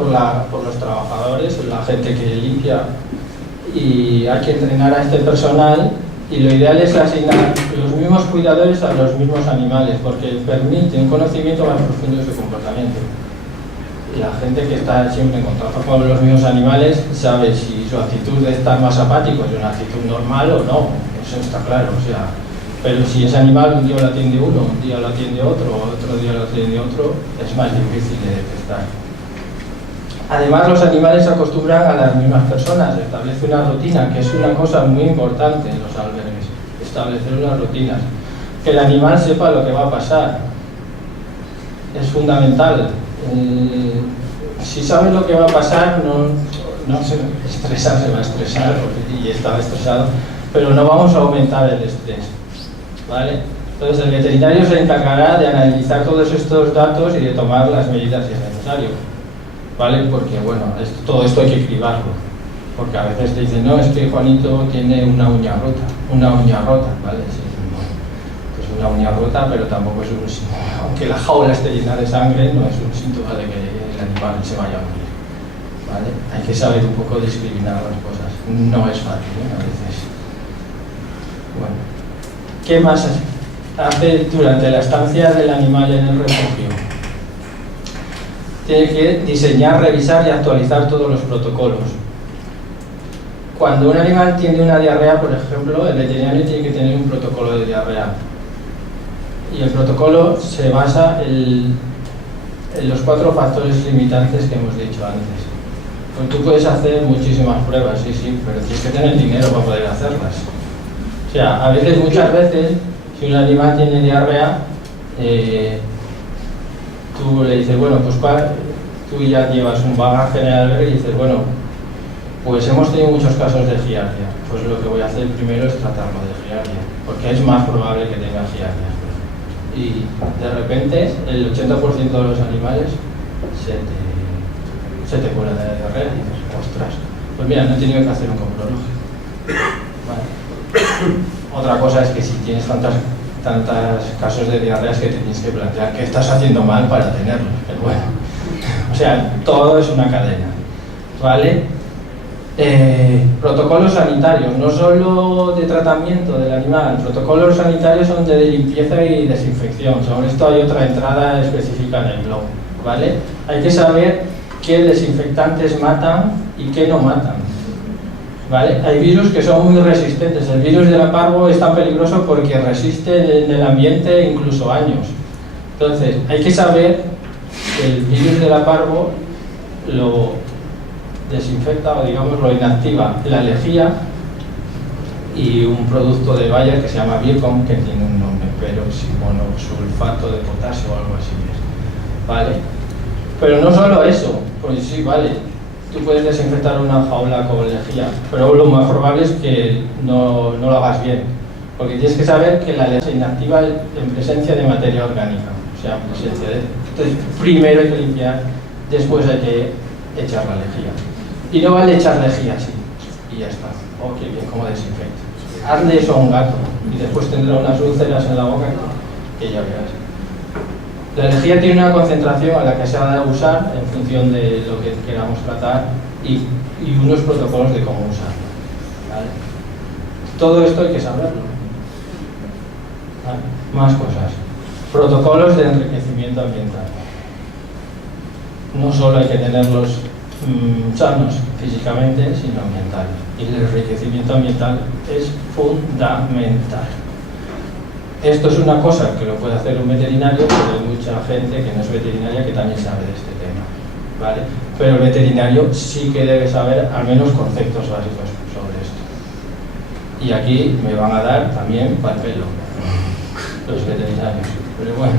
por los trabajadores, la gente que limpia, y hay que entrenar a este personal, y lo ideal es asignar los mismos cuidadores a los mismos animales, porque permite un conocimiento más profundo de su comportamiento. La gente que está siempre en contacto con los mismos animales sabe si su actitud de estar más apático es una actitud normal o no, eso está claro, o sea, pero si ese animal un día lo atiende uno, un día lo atiende otro día lo atiende otro, es más difícil de detectar. Además, los animales se acostumbran a las mismas personas, establece una rutina, que es una cosa muy importante en los albergues, establecer unas rutinas, que el animal sepa lo que va a pasar, es fundamental. Si sabe lo que va a pasar, no se va a estresar y está estresado, pero no vamos a aumentar el estrés, ¿vale? Entonces el veterinario se encargará de analizar todos estos datos y de tomar las medidas si es necesario, ¿vale? Porque bueno, todo esto hay que cribarlo, porque a veces te dicen, no, es que Juanito tiene una uña rota, ¿vale? Sí, bueno, pues una uña rota, pero tampoco es un síntoma, aunque la jaula esté llena de sangre, no es un síntoma de que el animal se vaya a morir, ¿vale? Hay que saber un poco discriminar las cosas, no es fácil, ¿eh? A veces. Bueno, ¿qué más hace durante la estancia del animal en el refugio? Tiene que diseñar, revisar y actualizar todos los protocolos. Cuando un animal tiene una diarrea, por ejemplo, el veterinario tiene que tener un protocolo de diarrea. Y el protocolo se basa en los 4 factores limitantes que hemos dicho antes. Pues tú puedes hacer muchísimas pruebas, sí, pero tienes que tener dinero para poder hacerlas. O sea, a veces, muchas veces, si un animal tiene diarrea, tú le dices, bueno, pues tú ya llevas un bagaje en el albergue y dices, bueno, pues hemos tenido muchos casos de giardia, pues lo que voy a hacer primero es tratarlo de giardia, porque es más probable que tenga giardia. Y de repente el 80% de los animales se te cuela de la diarrea y dices, ostras, pues mira, no he tenido que hacer un comprologio. Vale. Otra cosa es que si tienes tantos casos de diarreas que te tienes que plantear qué estás haciendo mal para tenerlos, pero bueno, o sea, todo es una cadena, ¿vale? Protocolos sanitarios, no solo de tratamiento del animal, protocolos sanitarios son de limpieza y desinfección. Sobre esto hay otra entrada específica en el blog, ¿vale? Hay que saber qué desinfectantes matan y qué no matan, ¿vale? Hay virus que son muy resistentes. El virus de la parvo es tan peligroso porque resiste en el ambiente incluso años. Entonces, hay que saber que el virus de la parvo lo desinfecta o digamos lo inactiva la lejía y un producto de Bayer que se llama Biocom, que tiene un nombre, pero sí, bueno, sulfato de potasio o algo así es, ¿vale? Pero no solo eso, pues sí, vale, tú puedes desinfectar una jaula con lejía, pero lo más probable es que no lo hagas bien, porque tienes que saber que la lejía se inactiva en presencia de materia orgánica, o sea, en presencia de... Entonces, primero hay que limpiar, después hay que echar la lejía. Y no vale echar lejía así, y ya está. Oh, qué bien, cómo desinfecta. Hazle eso a un gato, y después tendrá unas úlceras en la boca que ya verás. La lejía tiene una concentración a la que se ha de usar en función de lo que queramos tratar y unos protocolos de cómo usarlo, ¿vale? Todo esto hay que saberlo, ¿vale? Más cosas. Protocolos de enriquecimiento ambiental. No solo hay que tenerlos sanos físicamente, sino ambiental. Y el enriquecimiento ambiental es fundamental. Esto es una cosa que lo puede hacer un veterinario, pero hay mucha gente que no es veterinaria que también sabe de este tema. ¿vale? Pero el veterinario sí que debe saber al menos conceptos básicos sobre esto. Y aquí me van a dar también pal pelo los veterinarios. Pero bueno,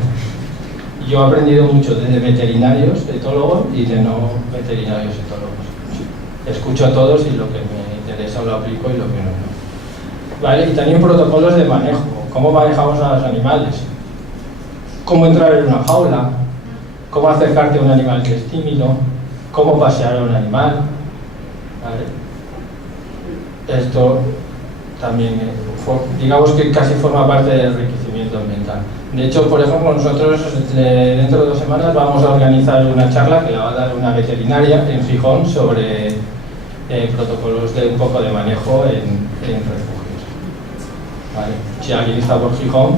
yo he aprendido mucho de veterinarios etólogos y de no veterinarios etólogos. Escucho a todos y lo que me interesa lo aplico y lo que no. ¿Vale? Y también protocolos de manejo. ¿Cómo manejamos a los animales? ¿Cómo entrar en una jaula? ¿Cómo acercarte a un animal que es tímido? ¿Cómo pasear a un animal? ¿Vale? Esto también, digamos que casi forma parte del enriquecimiento ambiental. De hecho, por ejemplo, nosotros dentro de 2 semanas vamos a organizar una charla que la va a dar una veterinaria en Gijón sobre protocolos de un poco de manejo en refugios. ¿Vale? Si alguien está por Gijón,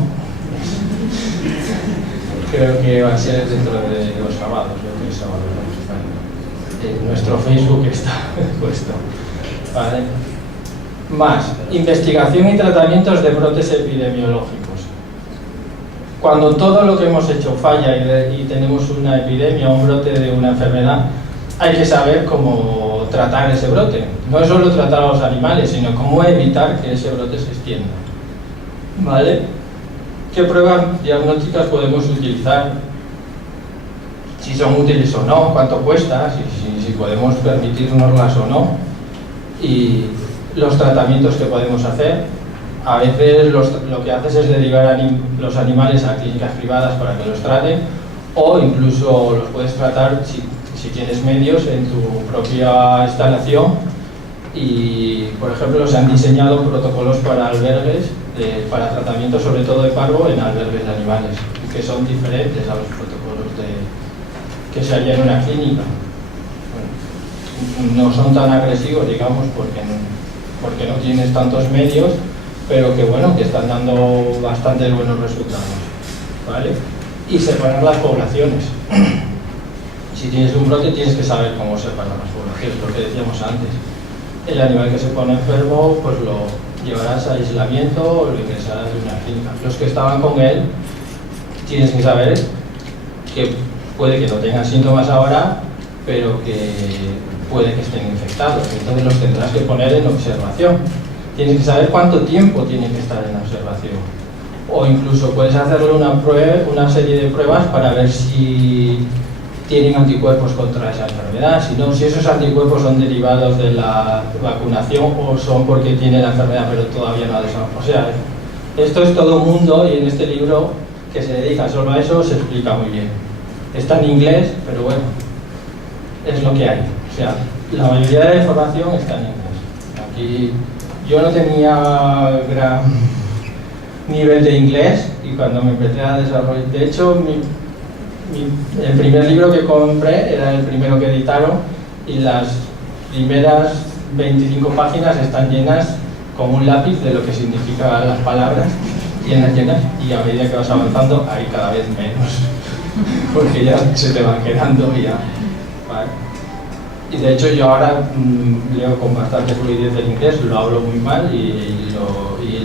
creo que va a ser dentro de 2 sábados, el sábado vamos a estar. Nuestro Facebook está puesto. ¿Vale? Más, investigación y tratamientos de brotes epidemiológicos. Cuando todo lo que hemos hecho falla y tenemos una epidemia o un brote de una enfermedad, hay que saber cómo tratar ese brote. No es solo tratar a los animales, sino cómo evitar que ese brote se extienda. ¿Vale? ¿Qué pruebas diagnósticas podemos utilizar? Si son útiles o no, cuánto cuesta, si podemos permitirnoslas o no. Y los tratamientos que podemos hacer. A veces lo que haces es derivar los animales a clínicas privadas para que los traten, o incluso los puedes tratar si tienes medios en tu propia instalación. Y, por ejemplo, se han diseñado protocolos para albergues, para tratamiento sobre todo de parvo en albergues de animales, que son diferentes a los protocolos que se harían en una clínica. Bueno, no son tan agresivos, digamos, porque no tienes tantos medios, pero que bueno, que están dando bastante buenos resultados, ¿vale? Y separar las poblaciones. Si tienes un brote tienes que saber cómo separar las poblaciones, lo que decíamos antes. El animal que se pone enfermo, pues lo llevarás a aislamiento o lo ingresarás en una clínica. Los que estaban con él, tienes que saber que puede que no tengan síntomas ahora, pero que puede que estén infectados, entonces los tendrás que poner en observación. Tienes que saber cuánto tiempo tienen que estar en observación. O incluso puedes hacerle una serie de pruebas para ver si tienen anticuerpos contra esa enfermedad, si esos anticuerpos son derivados de la vacunación o son porque tiene la enfermedad pero todavía no ha desarrollado. O sea, esto es todo un mundo y en este libro que se dedica solo a eso se explica muy bien. Está en inglés, pero bueno, es lo que hay. O sea, la mayoría de la información está en inglés. Aquí yo no tenía gran nivel de inglés y cuando me empecé a desarrollar, de hecho, el primer libro que compré era el primero que editaron y las primeras 25 páginas están llenas con un lápiz de lo que significan las palabras, llenas, y a medida que vas avanzando hay cada vez menos, porque ya se te van quedando y ya, ¿vale? Y de hecho yo ahora leo con bastante fluidez el inglés, lo hablo muy mal y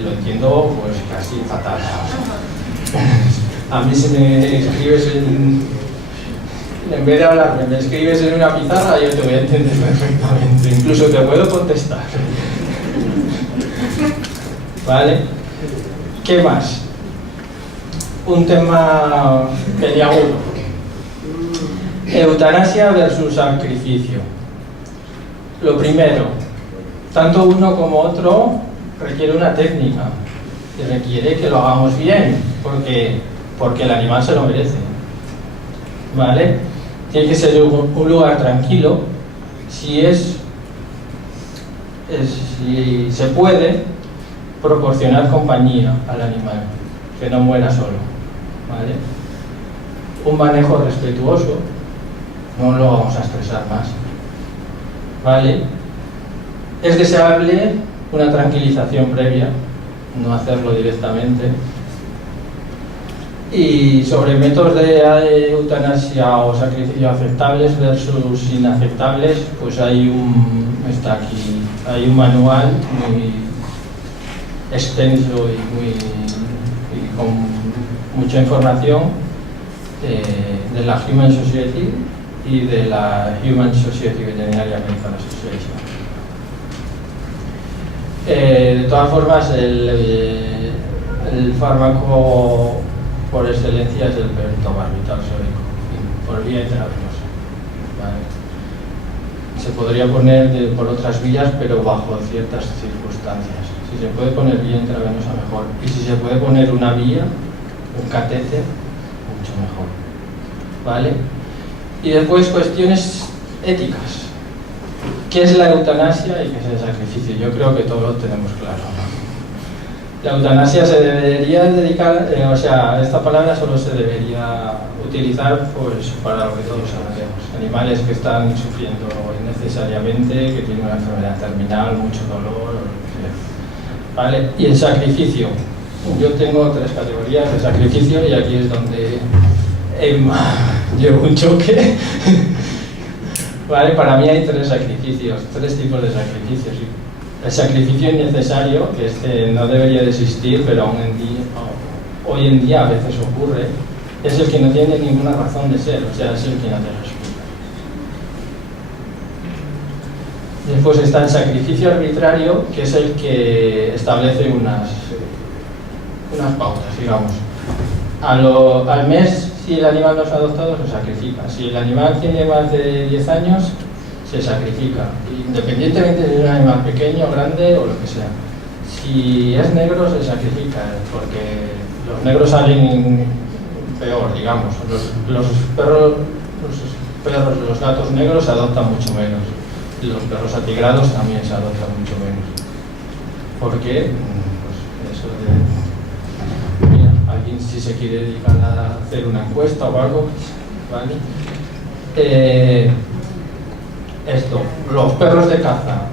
lo entiendo pues casi fatal. A mí si me escribes en vez de hablarme, me escribes en una pizarra, yo te voy a entender perfectamente, incluso te puedo contestar. ¿Vale? ¿Qué más? Un tema peliagudo. Eutanasia versus sacrificio. Lo primero, tanto uno como otro requiere una técnica, que requiere que lo hagamos bien, porque el animal se lo merece. ¿Vale? Tiene que ser un lugar tranquilo. Si se puede proporcionar compañía al animal, que no muera solo. ¿Vale? Un manejo respetuoso, no lo vamos a estresar más. ¿Vale? Es deseable una tranquilización previa, no hacerlo directamente. Y sobre métodos de eutanasia o sacrificio aceptables versus inaceptables, pues está aquí, hay un manual muy extenso y con mucha información de la Human Society y y de la Human Society Veterinary Medical Association. De todas formas, el fármaco por excelencia es el pentobarbital sódico, por vía intravenosa. ¿Vale? Se podría poner por otras vías, pero bajo ciertas circunstancias. Si se puede poner vía intravenosa, mejor. Y si se puede poner una vía, un catéter, mucho mejor. ¿Vale? Y después cuestiones éticas. ¿Qué es la eutanasia y qué es el sacrificio? Yo creo que todos lo tenemos claro, ¿no? La eutanasia se debería dedicar, esta palabra solo se debería utilizar pues, para lo que todos sabemos. Animales que están sufriendo innecesariamente, que tienen una enfermedad terminal, mucho dolor, ¿vale? Y el sacrificio. Yo tengo 3 categorías de sacrificio y aquí es donde llevo un choque. ¿Vale? Para mí hay 3 sacrificios, 3 tipos de sacrificios. El sacrificio innecesario, que no debería de existir, pero hoy en día a veces ocurre, es el que no tiene ninguna razón de ser, es el que no te resulta. Después está el sacrificio arbitrario, que es el que establece unas pautas, digamos. Al mes, si el animal no es adoptado, se sacrifica. Si el animal tiene más de 10 años, se sacrifica, independientemente de si es un animal pequeño, grande o lo que sea. Si es negro, se sacrifica, porque los negros salen peor, digamos. Los gatos negros se adoptan mucho menos. Los perros atigrados también se adoptan mucho menos. ¿Por qué? Pues eso de... Mira, alguien si se quiere dedicar a hacer una encuesta o algo, ¿vale? Los perros de caza,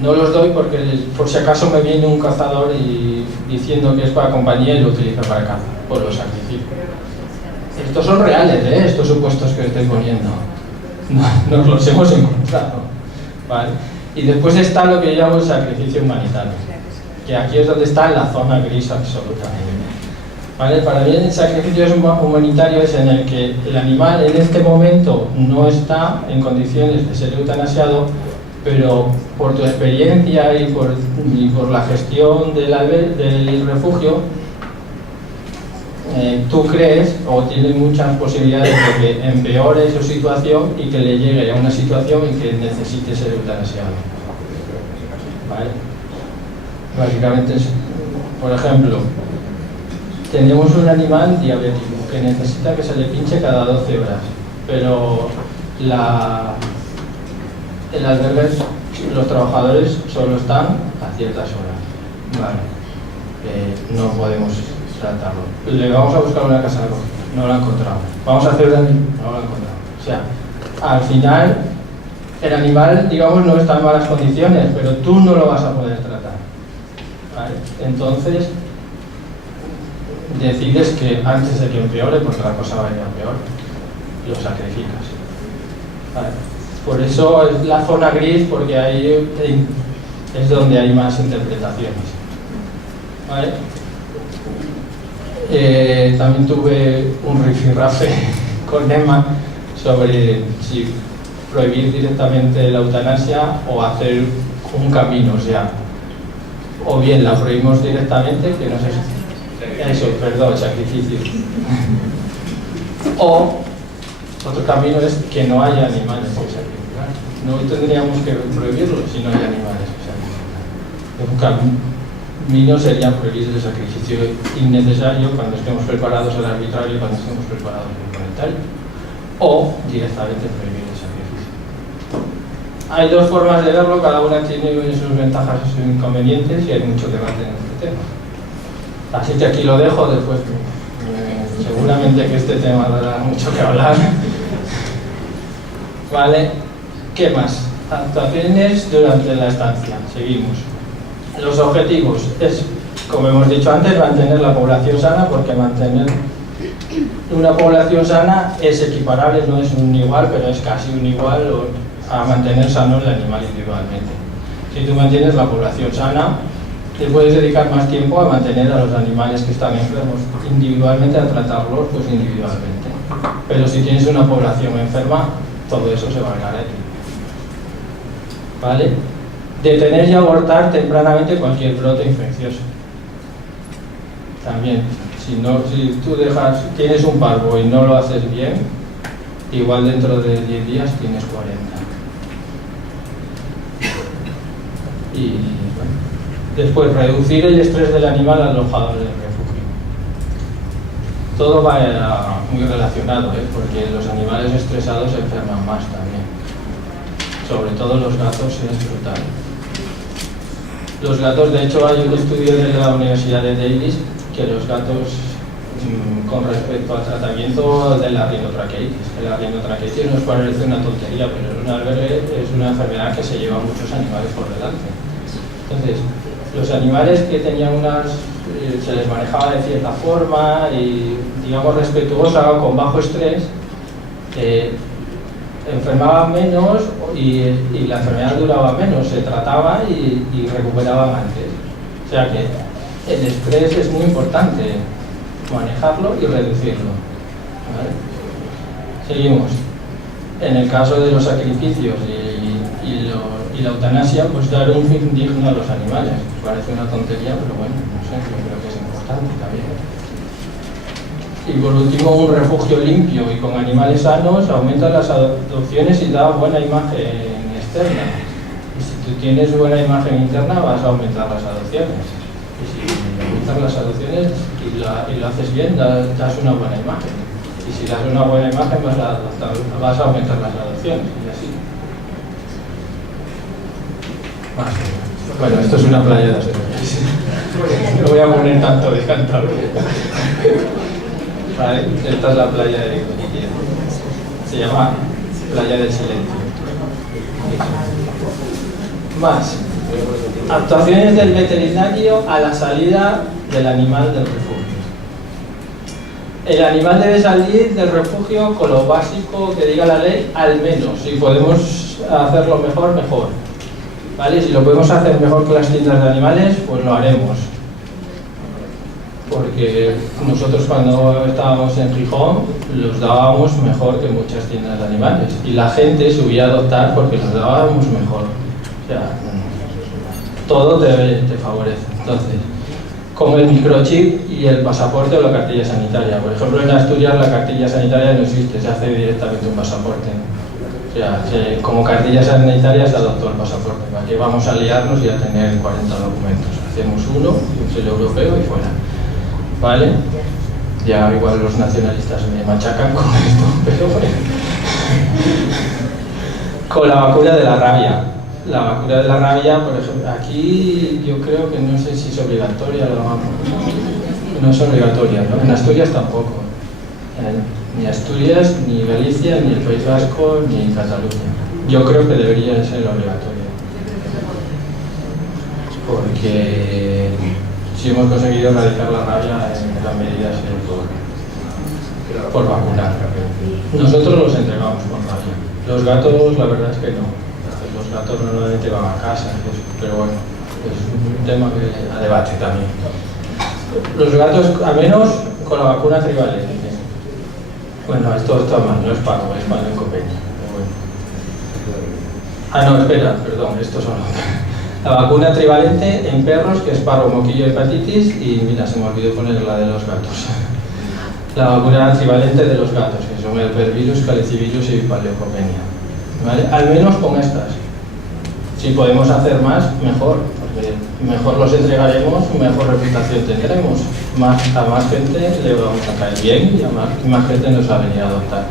no los doy porque por si acaso me viene un cazador y diciendo que es para compañía y lo utiliza para caza, pues los sacrifico. Estos son reales, estos supuestos que estoy poniendo, nos los hemos encontrado, ¿vale? Y después está lo que yo llamo el sacrificio humanitario, que aquí es donde está la zona gris absolutamente. ¿Vale? Para mí el sacrificio humanitario es en el que el animal en este momento no está en condiciones de ser eutanasiado, pero por tu experiencia y por la gestión del refugio, tú crees o tienes muchas posibilidades de que empeore su situación y que le llegue a una situación en que necesite ser eutanasiado. ¿Vale? Básicamente, por ejemplo, tenemos un animal diabético que necesita que se le pinche cada 12 horas, pero el albergue, los trabajadores solo están a ciertas horas. Vale. No podemos tratarlo. Le vamos a buscar una casa de acogida, no la encontramos. Vamos a hacer no la encontramos. O sea, al final, el animal, digamos, no está en malas condiciones, pero tú no lo vas a poder tratar. ¿Vale? Entonces, decides que antes de que empeore, porque la cosa va a ir a peor, lo sacrificas. ¿Vale? Por eso es la zona gris, porque ahí es donde hay más interpretaciones. ¿Vale? También tuve un rifirrafe con Emma sobre si prohibir directamente la eutanasia o hacer un camino, o bien la prohibimos directamente, que no sé sacrificio. O otro camino es que no haya animales que sacrificar. No tendríamos que prohibirlo si no hay animales que sacrificar. Un camino sería prohibir el sacrificio innecesario cuando estemos preparados al arbitrario y cuando estemos preparados al voluntario. O directamente prohibir el sacrificio. Hay 2 formas de verlo, cada una tiene sus ventajas y sus inconvenientes y hay mucho debate en este tema. Así que aquí lo dejo, después seguramente que este tema dará mucho que hablar. Vale, ¿qué más? Actuaciones durante la estancia, seguimos. Los objetivos es, como hemos dicho antes, mantener la población sana, porque mantener una población sana es equiparable, no es un igual, pero es casi un igual a mantener sano el animal individualmente. Si tú mantienes la población sana, te puedes dedicar más tiempo a mantener a los animales que están enfermos individualmente, a tratarlos pues individualmente. Pero si tienes una población enferma, todo eso se va a encarecer. ¿Vale? Detener y abortar tempranamente cualquier brote infeccioso. También, si tú tienes un parvo y no lo haces bien, igual dentro de 10 días tienes 40. Y bueno, después, reducir el estrés del animal alojado en el refugio. Todo va muy relacionado, porque los animales estresados se enferman más también. Sobre todo los gatos es brutal. Los gatos, de hecho, hay un estudio de la Universidad de Davis que los gatos, con respecto al tratamiento de la rinotraqueitis, la rinotraqueitis nos parece una tontería, pero en un albergue es una enfermedad que se lleva a muchos animales por delante. Entonces, los animales que tenían se les manejaba de cierta forma y, digamos, respetuosa, con bajo estrés, enfermaban menos y la enfermedad duraba menos, se trataba y recuperaban antes. O sea que el estrés es muy importante, manejarlo y reducirlo. ¿Vale? Seguimos. En el caso de los sacrificios y la eutanasia, pues dar un fin digno a los animales. Parece una tontería, pero bueno, no sé, yo creo que es importante también. Y por último, un refugio limpio y con animales sanos aumenta las adopciones y da buena imagen externa. Y si tú tienes buena imagen interna, vas a aumentar las adopciones. Y si aumentas las adopciones y lo haces bien, das una buena imagen. Y si das una buena imagen, vas a aumentar las adopciones. Y así. Bueno, esto es una playa de Asturias. No voy a poner tanto de Cantabria. Vale, esta es la playa de Coquilla. Se llama Playa del Silencio. Más. Actuaciones del veterinario a la salida del animal del refugio. El animal debe salir del refugio con lo básico que diga la ley, al menos. Si podemos hacerlo mejor, mejor. ¿Vale? Si lo podemos hacer mejor que las tiendas de animales, pues lo haremos. Porque nosotros cuando estábamos en Gijón los dábamos mejor que muchas tiendas de animales y la gente subía a adoptar porque los dábamos mejor. O sea, todo te favorece. Entonces, con el microchip y el pasaporte o la cartilla sanitaria. Por ejemplo, en Asturias la cartilla sanitaria no existe, se hace directamente un pasaporte. O sea, como cartilla sanitaria se adoptó el pasaporte. ¿Para qué vamos a liarnos y a tener 40 documentos? Hacemos uno, es el europeo y fuera. ¿Vale? Ya igual los nacionalistas me machacan con esto, pero bueno. Con la vacuna de la rabia. La vacuna de la rabia, por ejemplo, aquí yo creo que no sé si es obligatoria, no es obligatoria, ¿no? En Asturias tampoco. Ni Asturias, ni Galicia, ni el País Vasco, ni Cataluña. Yo creo que debería ser obligatoria. Porque si hemos conseguido erradicar la rabia, en gran medida es por vacunar. Nosotros los entregamos con rabia. Los gatos, la verdad es que no. Los gatos normalmente van a casa, pero bueno, es un tema que a debate también. Los gatos, al menos con la vacuna trivalente. Bueno, esto está mal, no es pago, es mal en convenio. Bueno. Ah, no, espera, perdón, estos son otros. La vacuna trivalente en perros, que es parvo, moquillo, hepatitis, y mira, se me olvidó poner la de los gatos. La vacuna trivalente de los gatos, que son el pervirus, calicivirus y paleocopenia. ¿Vale? Al menos con estas. Si podemos hacer más, mejor, porque mejor los entregaremos, mejor reputación tendremos. A más gente le vamos a caer bien y a más gente nos va a venir a adoptar.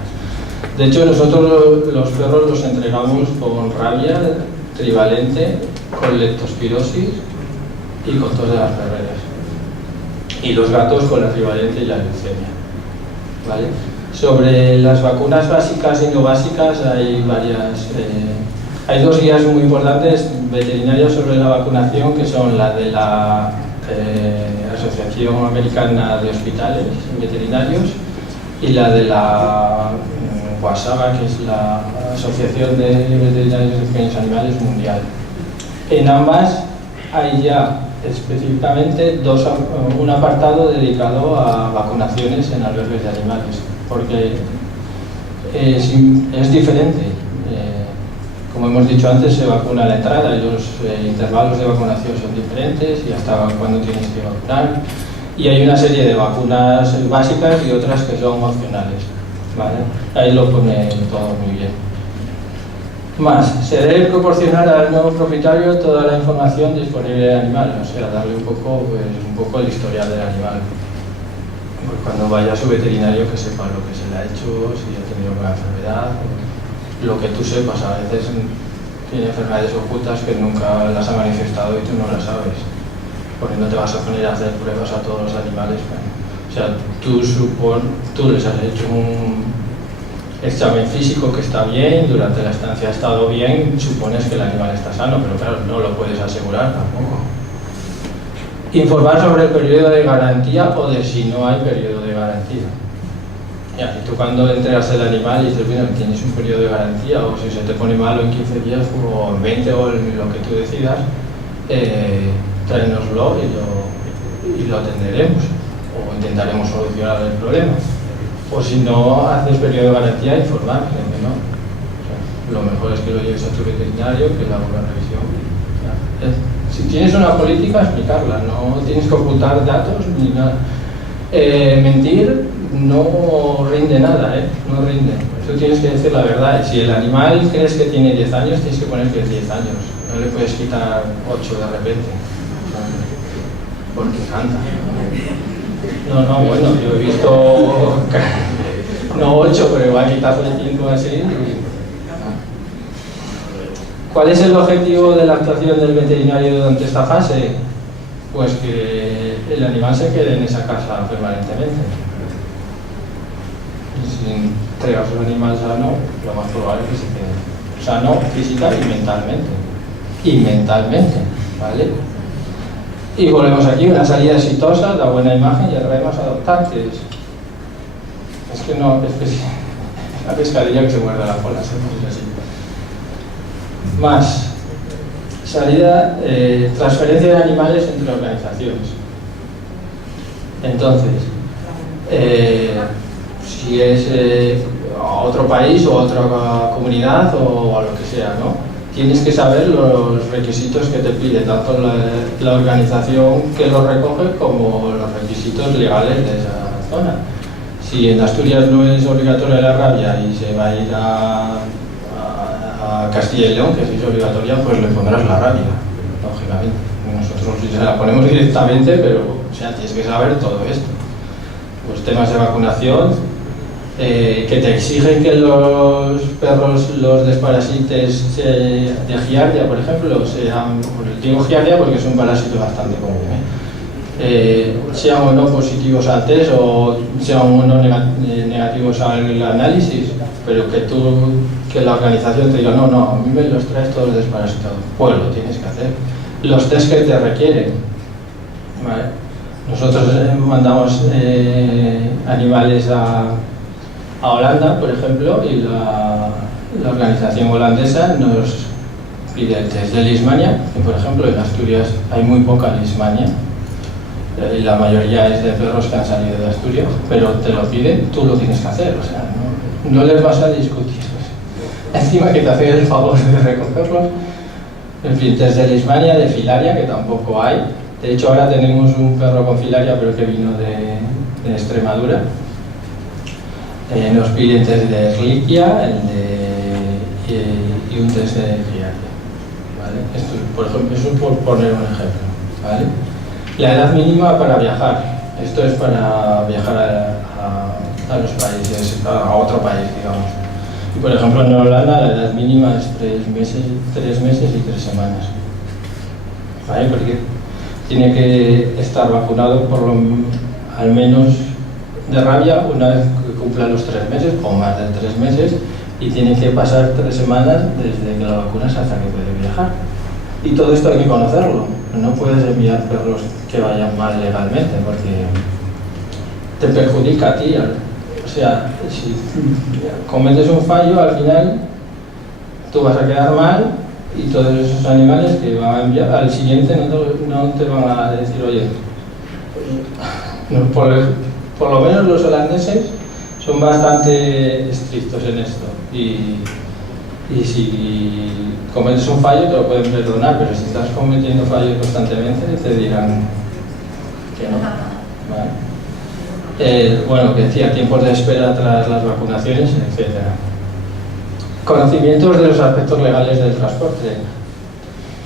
De hecho, nosotros los perros los entregamos con rabia trivalente, con leptospirosis y con tos de las perreras. Y los gatos con la trivalente y la leucemia. ¿Vale? Sobre las vacunas básicas y no básicas hay varias... hay dos guías muy importantes veterinarias sobre la vacunación, que son la de la Asociación Americana de Hospitales Veterinarios y la de la WASAGA, que es la Asociación de Veterinarios de Pequeños Animales Mundial. En ambas hay ya específicamente un apartado dedicado a vacunaciones en albergues de animales. porque es diferente. Como hemos dicho antes, se vacuna a la entrada y los intervalos de vacunación son diferentes y hasta cuándo tienes que vacunar. Y hay una serie de vacunas básicas y otras que son opcionales, ¿vale? Ahí lo pone todo muy bien. Más, se debe proporcionar al nuevo propietario toda la información disponible del animal, o sea, darle un poco el historial del animal. Pues cuando vaya a su veterinario, que sepa lo que se le ha hecho, si ha tenido alguna enfermedad, lo que tú sepas. A veces tiene enfermedades ocultas que nunca las ha manifestado y tú no las sabes. Porque no te vas a poner a hacer pruebas a todos los animales. Bueno, o sea, tú les has hecho un examen físico que está bien, durante la estancia ha estado bien, supones que el animal está sano, pero claro, no lo puedes asegurar tampoco. Informar sobre el periodo de garantía o de si no hay periodo de garantía. Ya, y tú cuando entregas el animal y dices, bueno, tienes un periodo de garantía, o si se te pone malo en 15 días o en 20 o en lo que tú decidas, tráenoslo y lo atenderemos o intentaremos solucionar el problema. O si no haces periodo de garantía, informar que no. O sea, lo mejor es que lo lleves a tu veterinario, que le haga una revisión. Si tienes una política, explicarla, no tienes que ocultar datos ni nada. Mentir no rinde nada, no rinde. Tú tienes que decir la verdad. Si el animal crees que tiene 10 años, tienes que poner que es 10 años. No le puedes quitar 8 de repente, porque canta. No, bueno, yo he visto, no 8, pero igual quitarle 5 así. ¿Cuál es el objetivo de la actuación del veterinario durante esta fase? Pues que el animal se quede en esa casa permanentemente. Y si entregas un animal sano, lo más probable es que se quede sano física y mentalmente, ¿vale? Y volvemos aquí, una salida exitosa, da buena imagen y atrae más adoptantes. Es que no, es la pescadilla que se muerde la cola, ¿sabes? Así. Más, salida, transferencia de animales entre organizaciones. Entonces, si es a otro país o a otra comunidad o a lo que sea, ¿no? Tienes que saber los requisitos que te pide tanto la organización que los recoge como los requisitos legales de esa zona. Si en Asturias no es obligatoria la rabia y se va a ir a Castilla y León, que sí es obligatoria, pues le pondrás la rabia, lógicamente. Nosotros sí se la ponemos directamente, pero o sea, tienes que saber todo esto. Pues temas de vacunación, que te exigen que los perros los desparasites de giardia, por ejemplo, sean, digo giardia porque es un parásito bastante común, sean o no positivos al test o sean o no negativos al análisis, pero que la organización te diga, no, a mí me los traes todos desparasitados, pues lo tienes que hacer. Los test que te requieren, ¿vale? Nosotros mandamos animales a Holanda, por ejemplo, y la organización holandesa nos pide el test de Leishmania, que por ejemplo en Asturias hay muy poca Leishmania, y la mayoría es de perros que han salido de Asturias, pero te lo piden, tú lo tienes que hacer, o sea, no les vas a discutir. Encima que te hacen el favor de recogerlos. En fin, test de Leishmania, de filaria, que tampoco hay. De hecho, ahora tenemos un perro con filaria, pero que vino de Extremadura. Nos piden test de Ehrlichia y un test de Giardia, ¿vale? Esto, por ejemplo, eso por poner un ejemplo, ¿vale? La edad mínima para viajar. Esto es para viajar a los países, a otro país, digamos. Y por ejemplo, en Holanda la edad mínima es 3 meses y 3 semanas, ¿vale? Porque tiene que estar vacunado al menos de rabia una vez que cumpla los 3 meses o más de 3 meses, y tiene que pasar 3 semanas desde que la vacunas hasta que puede viajar. Y todo esto hay que conocerlo. No puedes enviar perros que vayan mal legalmente porque te perjudica a ti. O sea, si cometes un fallo, al final tú vas a quedar mal y todos esos animales que van a enviar al siguiente no te van a decir, oye, por lo menos los holandeses son bastante estrictos en esto y si cometes un fallo te lo pueden perdonar, pero si estás cometiendo fallos constantemente te dirán que no. ¿Vale? Bueno, que decía, tiempos de espera tras las vacunaciones, etc. Conocimientos de los aspectos legales del transporte.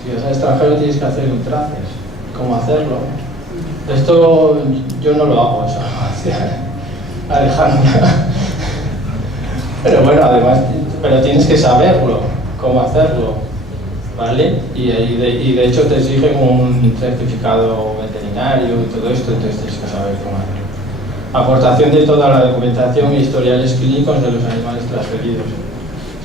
Si vas al extranjero tienes que hacer un traces. ¿Cómo hacerlo? Esto yo no lo hago, eso lo hacía Alejandra. Pero bueno, además, pero tienes que saberlo, cómo hacerlo, ¿vale? Y de hecho te exigen un certificado veterinario y todo esto, entonces tienes que saber cómo hacerlo. Aportación de toda la documentación e historiales clínicos de los animales transferidos.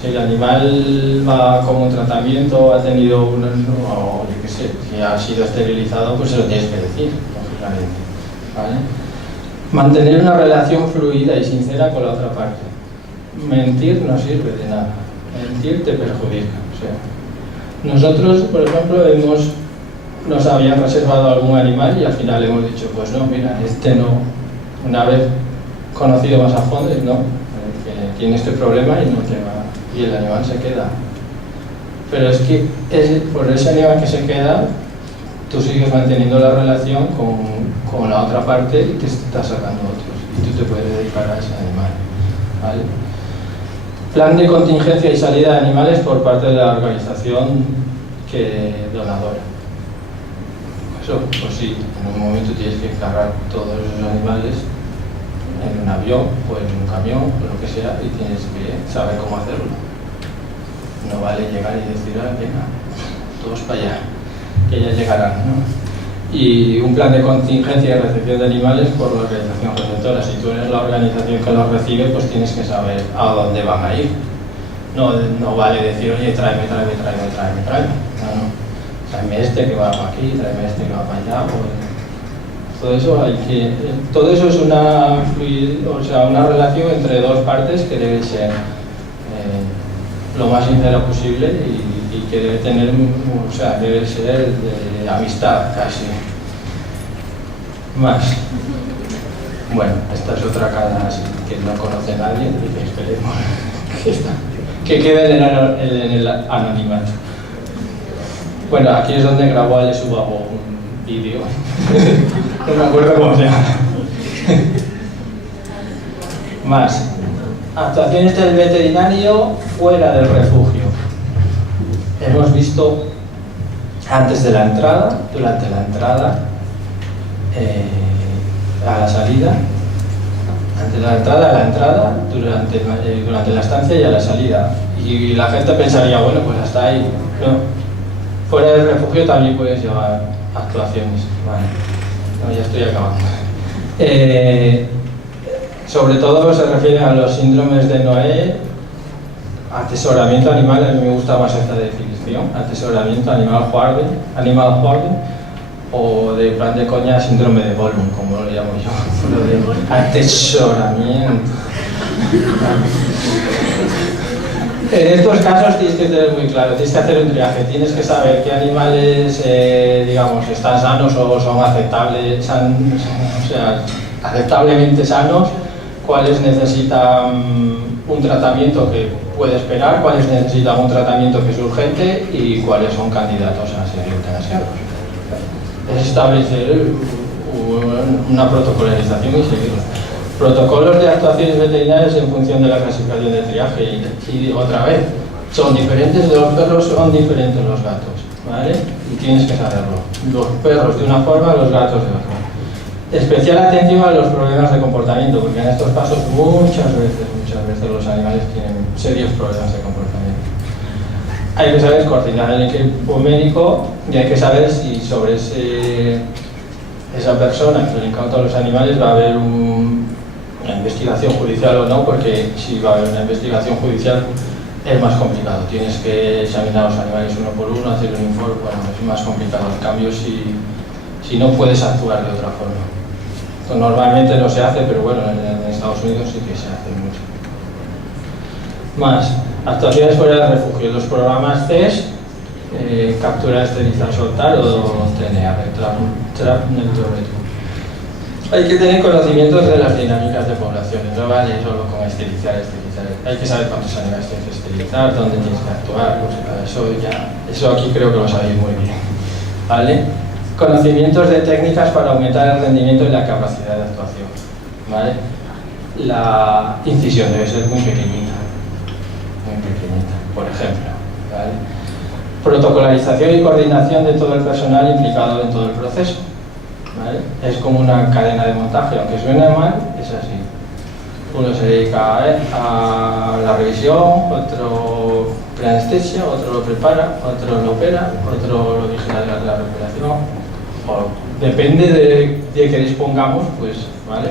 Si el animal va como un tratamiento, ha tenido o yo qué sé, si ha sido esterilizado, pues se lo tienes que decir, lógicamente, ¿vale? Mantener una relación fluida y sincera con la otra parte. Mentir no sirve de nada, mentir te perjudica. O sea, nosotros, por ejemplo, nos habían reservado algún animal y al final hemos dicho, pues no, mira, este no, una vez conocido más a fondo, no, que tiene este problema y no te va, y el animal se queda. Pero es que por ese animal que se queda, tú sigues manteniendo la relación con la otra parte y te estás sacando otros, y tú te puedes dedicar a ese animal, ¿vale? Plan de contingencia y salida de animales por parte de la organización donadora. Eso, pues sí, en un momento tienes que cargar todos esos animales en un avión o en un camión o lo que sea y tienes que saber cómo hacerlo. No vale llegar y decir, venga, todos para allá, que ya llegarán, ¿no? Y un plan de contingencia y recepción de animales por la organización receptora. Si tú eres la organización que los recibe, pues tienes que saber a dónde van a ir. No vale decir, oye, tráeme. No. Tráeme este que va para aquí, tráeme este que va para allá. Todo eso es una relación entre dos partes que debe ser lo más sincera posible y que debe tener, debe ser de amistad casi. Más. Bueno, esta es otra cara así que no conoce nadie y que esperemos que quede en el anonimato. Bueno, aquí es donde grabó Ale Subabo un vídeo. No me acuerdo cómo se llama. Más. Actuaciones del veterinario fuera del refugio. Hemos visto antes de la entrada, durante la entrada, a la salida, antes de la entrada, durante la estancia y a la salida. Y la gente pensaría, bueno, pues hasta ahí. No. Fuera del refugio también puedes llevar actuaciones. Vale. No, ya estoy acabando. Sobre todo se refiere a los síndromes de Noé, atesoramiento animal, a mí me gusta más esta definición, atesoramiento animal hoarding, o de plan de coña, síndrome de Gollum, como lo llamo yo, lo de atesoramiento. En estos casos tienes que tener muy claro, tienes que hacer un triaje, tienes que saber qué animales, están sanos o son aceptablemente sanos, cuáles necesitan un tratamiento que puede esperar, cuáles necesitan un tratamiento que es urgente y cuáles son candidatos a ser eutanasiados. Es establecer una protocolarización y seguirlo. Protocolos de actuaciones veterinarias en función de la clasificación de triaje y otra vez, son diferentes de los perros, son diferentes los gatos, ¿vale? Y tienes que saberlo. Los perros de una forma, los gatos de otra. Especial atención a los problemas de comportamiento, porque en estos casos muchas veces los animales tienen serios problemas de comportamiento. Hay que saber coordinar el equipo médico y hay que saber si sobre esa persona que le incauta los animales va a haber una investigación judicial o no, porque si va a haber una investigación judicial es más complicado. Tienes que examinar a los animales uno por uno, hacer un informe, bueno, es más complicado. En cambio, si no puedes actuar de otra forma. Esto normalmente no se hace, pero bueno, en Estados Unidos sí que se hace mucho. Más, actuaciones fuera del refugio. Los programas CES, capturar, esterilizar, soltar o TNR, Trap Neuter Return. Hay que tener conocimientos de las dinámicas de poblaciones, no vale solo con esterilizar. Hay que saber cuántos animales tienes que esterilizar, dónde tienes que actuar, eso aquí creo que lo sabéis muy bien, ¿vale? Conocimientos de técnicas para aumentar el rendimiento y la capacidad de actuación, ¿vale? La incisión debe ser muy pequeñita, por ejemplo, ¿vale? Protocolarización y coordinación de todo el personal implicado en todo el proceso, ¿vale? Es como una cadena de montaje, aunque suene mal, es así. Uno se dedica a la revisión, otro preanestesia, otro lo prepara, otro lo opera, otro lo vigila de la recuperación. Depende de que dispongamos, pues, ¿vale?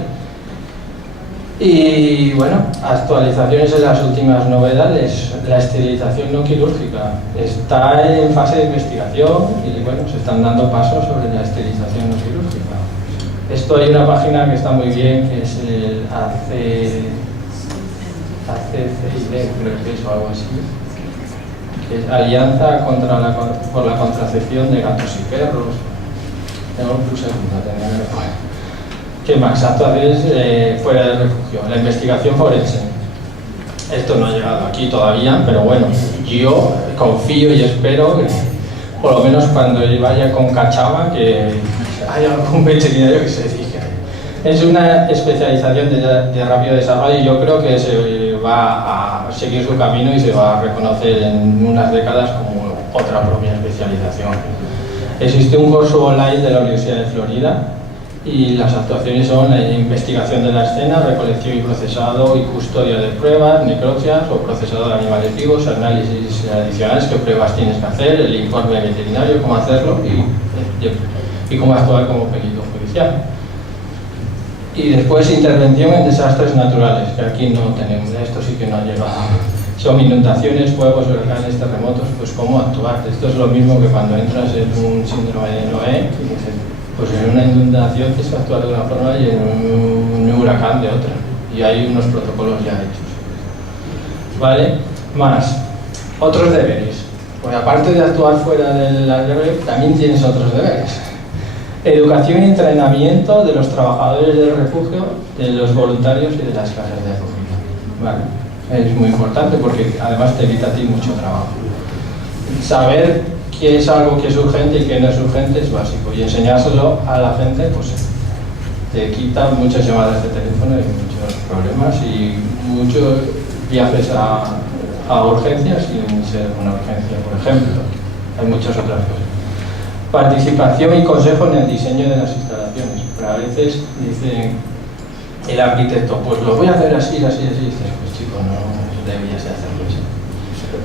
Y bueno, actualizaciones en las últimas novedades. La esterilización no quirúrgica está en fase de investigación y bueno, se están dando pasos sobre la esterilización no quirúrgica. Esto hay una página que está muy bien, que es el ACCID, creo que es o algo así, que es Alianza por la Contracepción de Gatos y Perros. Tengo un plus segundo, ¿qué más? Actuaciones fuera del refugio. La investigación forense. Esto no ha llegado aquí todavía, pero bueno, yo confío y espero que por lo menos cuando vaya con Cachava que haya algún veterinario que se dedique. Es una especialización de rápido desarrollo y yo creo que se va a seguir su camino y se va a reconocer en unas décadas como otra propia especialización. Existe un curso online de la Universidad de Florida y las actuaciones son la investigación de la escena, recolección y procesado y custodia de pruebas, necropsias o procesado de animales vivos, análisis adicionales, qué pruebas tienes que hacer, el informe veterinario, cómo hacerlo y cómo actuar como perito judicial. Y después intervención en desastres naturales, que aquí no tenemos, esto sí que no ha llegado. Son inundaciones, fuegos, huracanes, terremotos, pues cómo actuar. Esto es lo mismo que cuando entras en un síndrome de Noé, pues en una inundación tienes que actuar de una forma y en un huracán de otra. Y hay unos protocolos ya hechos. ¿Vale? Más. Otros deberes. Pues aparte de actuar fuera del albergue, también tienes otros deberes. Educación y entrenamiento de los trabajadores del refugio, de los voluntarios y de las casas de acogida. ¿Vale? Es muy importante porque además te evita a ti mucho trabajo. Saber qué es algo que es urgente y qué no es urgente es básico y enseñárselo a la gente pues te quita muchas llamadas de teléfono y muchos problemas y muchos viajes a urgencias sin ser una urgencia, por ejemplo. Hay muchas otras cosas. Participación y consejo en el diseño de las instalaciones. Pero a veces dicen el arquitecto, pues lo voy a hacer así, así, así. Y dices, pues chico, no deberías hacerlo así.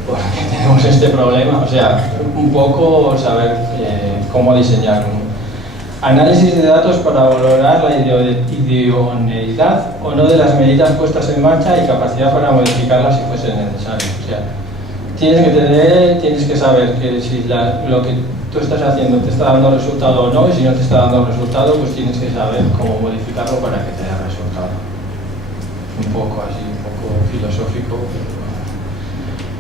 Porque tenemos este problema, o sea, un poco saber cómo diseñar. Análisis de datos para valorar la idoneidad o no de las medidas puestas en marcha y capacidad para modificarlas si fuese necesario. O sea, tienes que saber que si lo que tú estás haciendo te está dando resultado o no, y si no te está dando resultado, pues tienes que saber cómo modificarlo para que te dé resultado. Un poco así, un poco filosófico.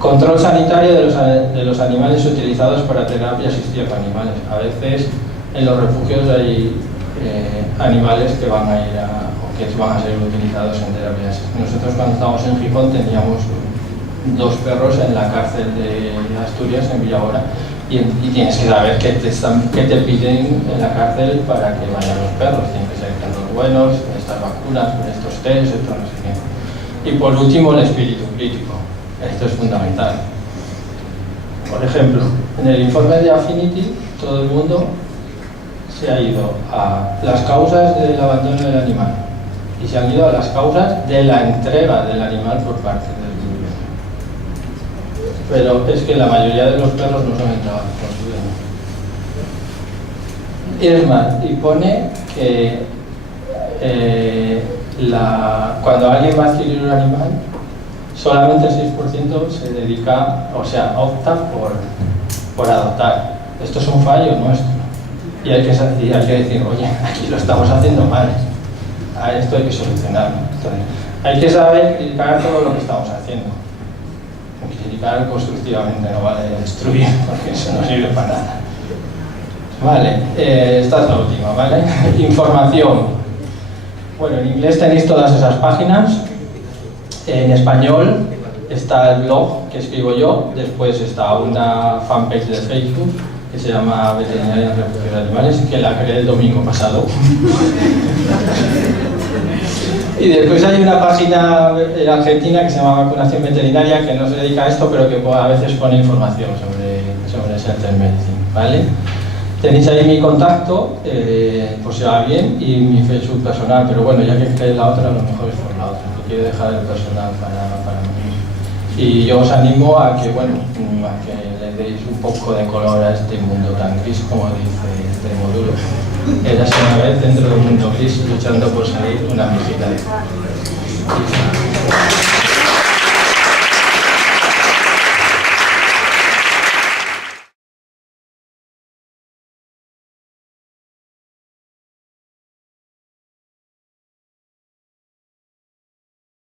Control sanitario de los animales utilizados para terapia asistida con animales. A veces en los refugios hay animales que van a ir o que van a ser utilizados en terapias. Nosotros cuando estábamos en Gijón teníamos 2 perros en la cárcel de Asturias, en Villahora, y tienes que saber qué te piden en la cárcel para que vayan los perros. Tienen que ser perros buenos, con estas vacunas, con estos test, esto no sé qué. Y por último, el espíritu crítico. Esto es fundamental. Por ejemplo, en el informe de Affinity, todo el mundo se ha ido a las causas del abandono del animal y se han ido a las causas de la entrega del animal por parte del dueño. Pero es que la mayoría de los perros no son entregados por su dueño. Y es más, y pone que cuando alguien va a adquirir un animal, solamente el 6% se dedica, o sea, opta por adoptar. Esto es un fallo nuestro. Y hay que decir, oye, aquí lo estamos haciendo mal. A esto hay que solucionarlo. Entonces, hay que saber criticar todo lo que estamos haciendo. Criticar constructivamente, no vale destruir, porque eso no sirve para nada. Vale, esta es la última, ¿vale? Información. Bueno, en inglés tenéis todas esas páginas. En español está el blog que escribo yo. Después está una fanpage de Facebook que se llama Veterinaria en Refugio de Animales, que la creé el domingo pasado. Y después hay una página en Argentina que se llama Vacunación Veterinaria, que no se dedica a esto, pero que a veces pone información sobre Shelter Medicine, ¿vale? Tenéis ahí mi contacto, por si va bien, y mi Facebook personal, pero bueno, ya que creé la otra, a lo mejor es por la otra, que quiero dejar el personal para mí. Y yo os animo a que, bueno, a que le deis un poco de color a este mundo tan gris, como dice este módulo. Érase una vez dentro de un mundo gris luchando por salir una visita.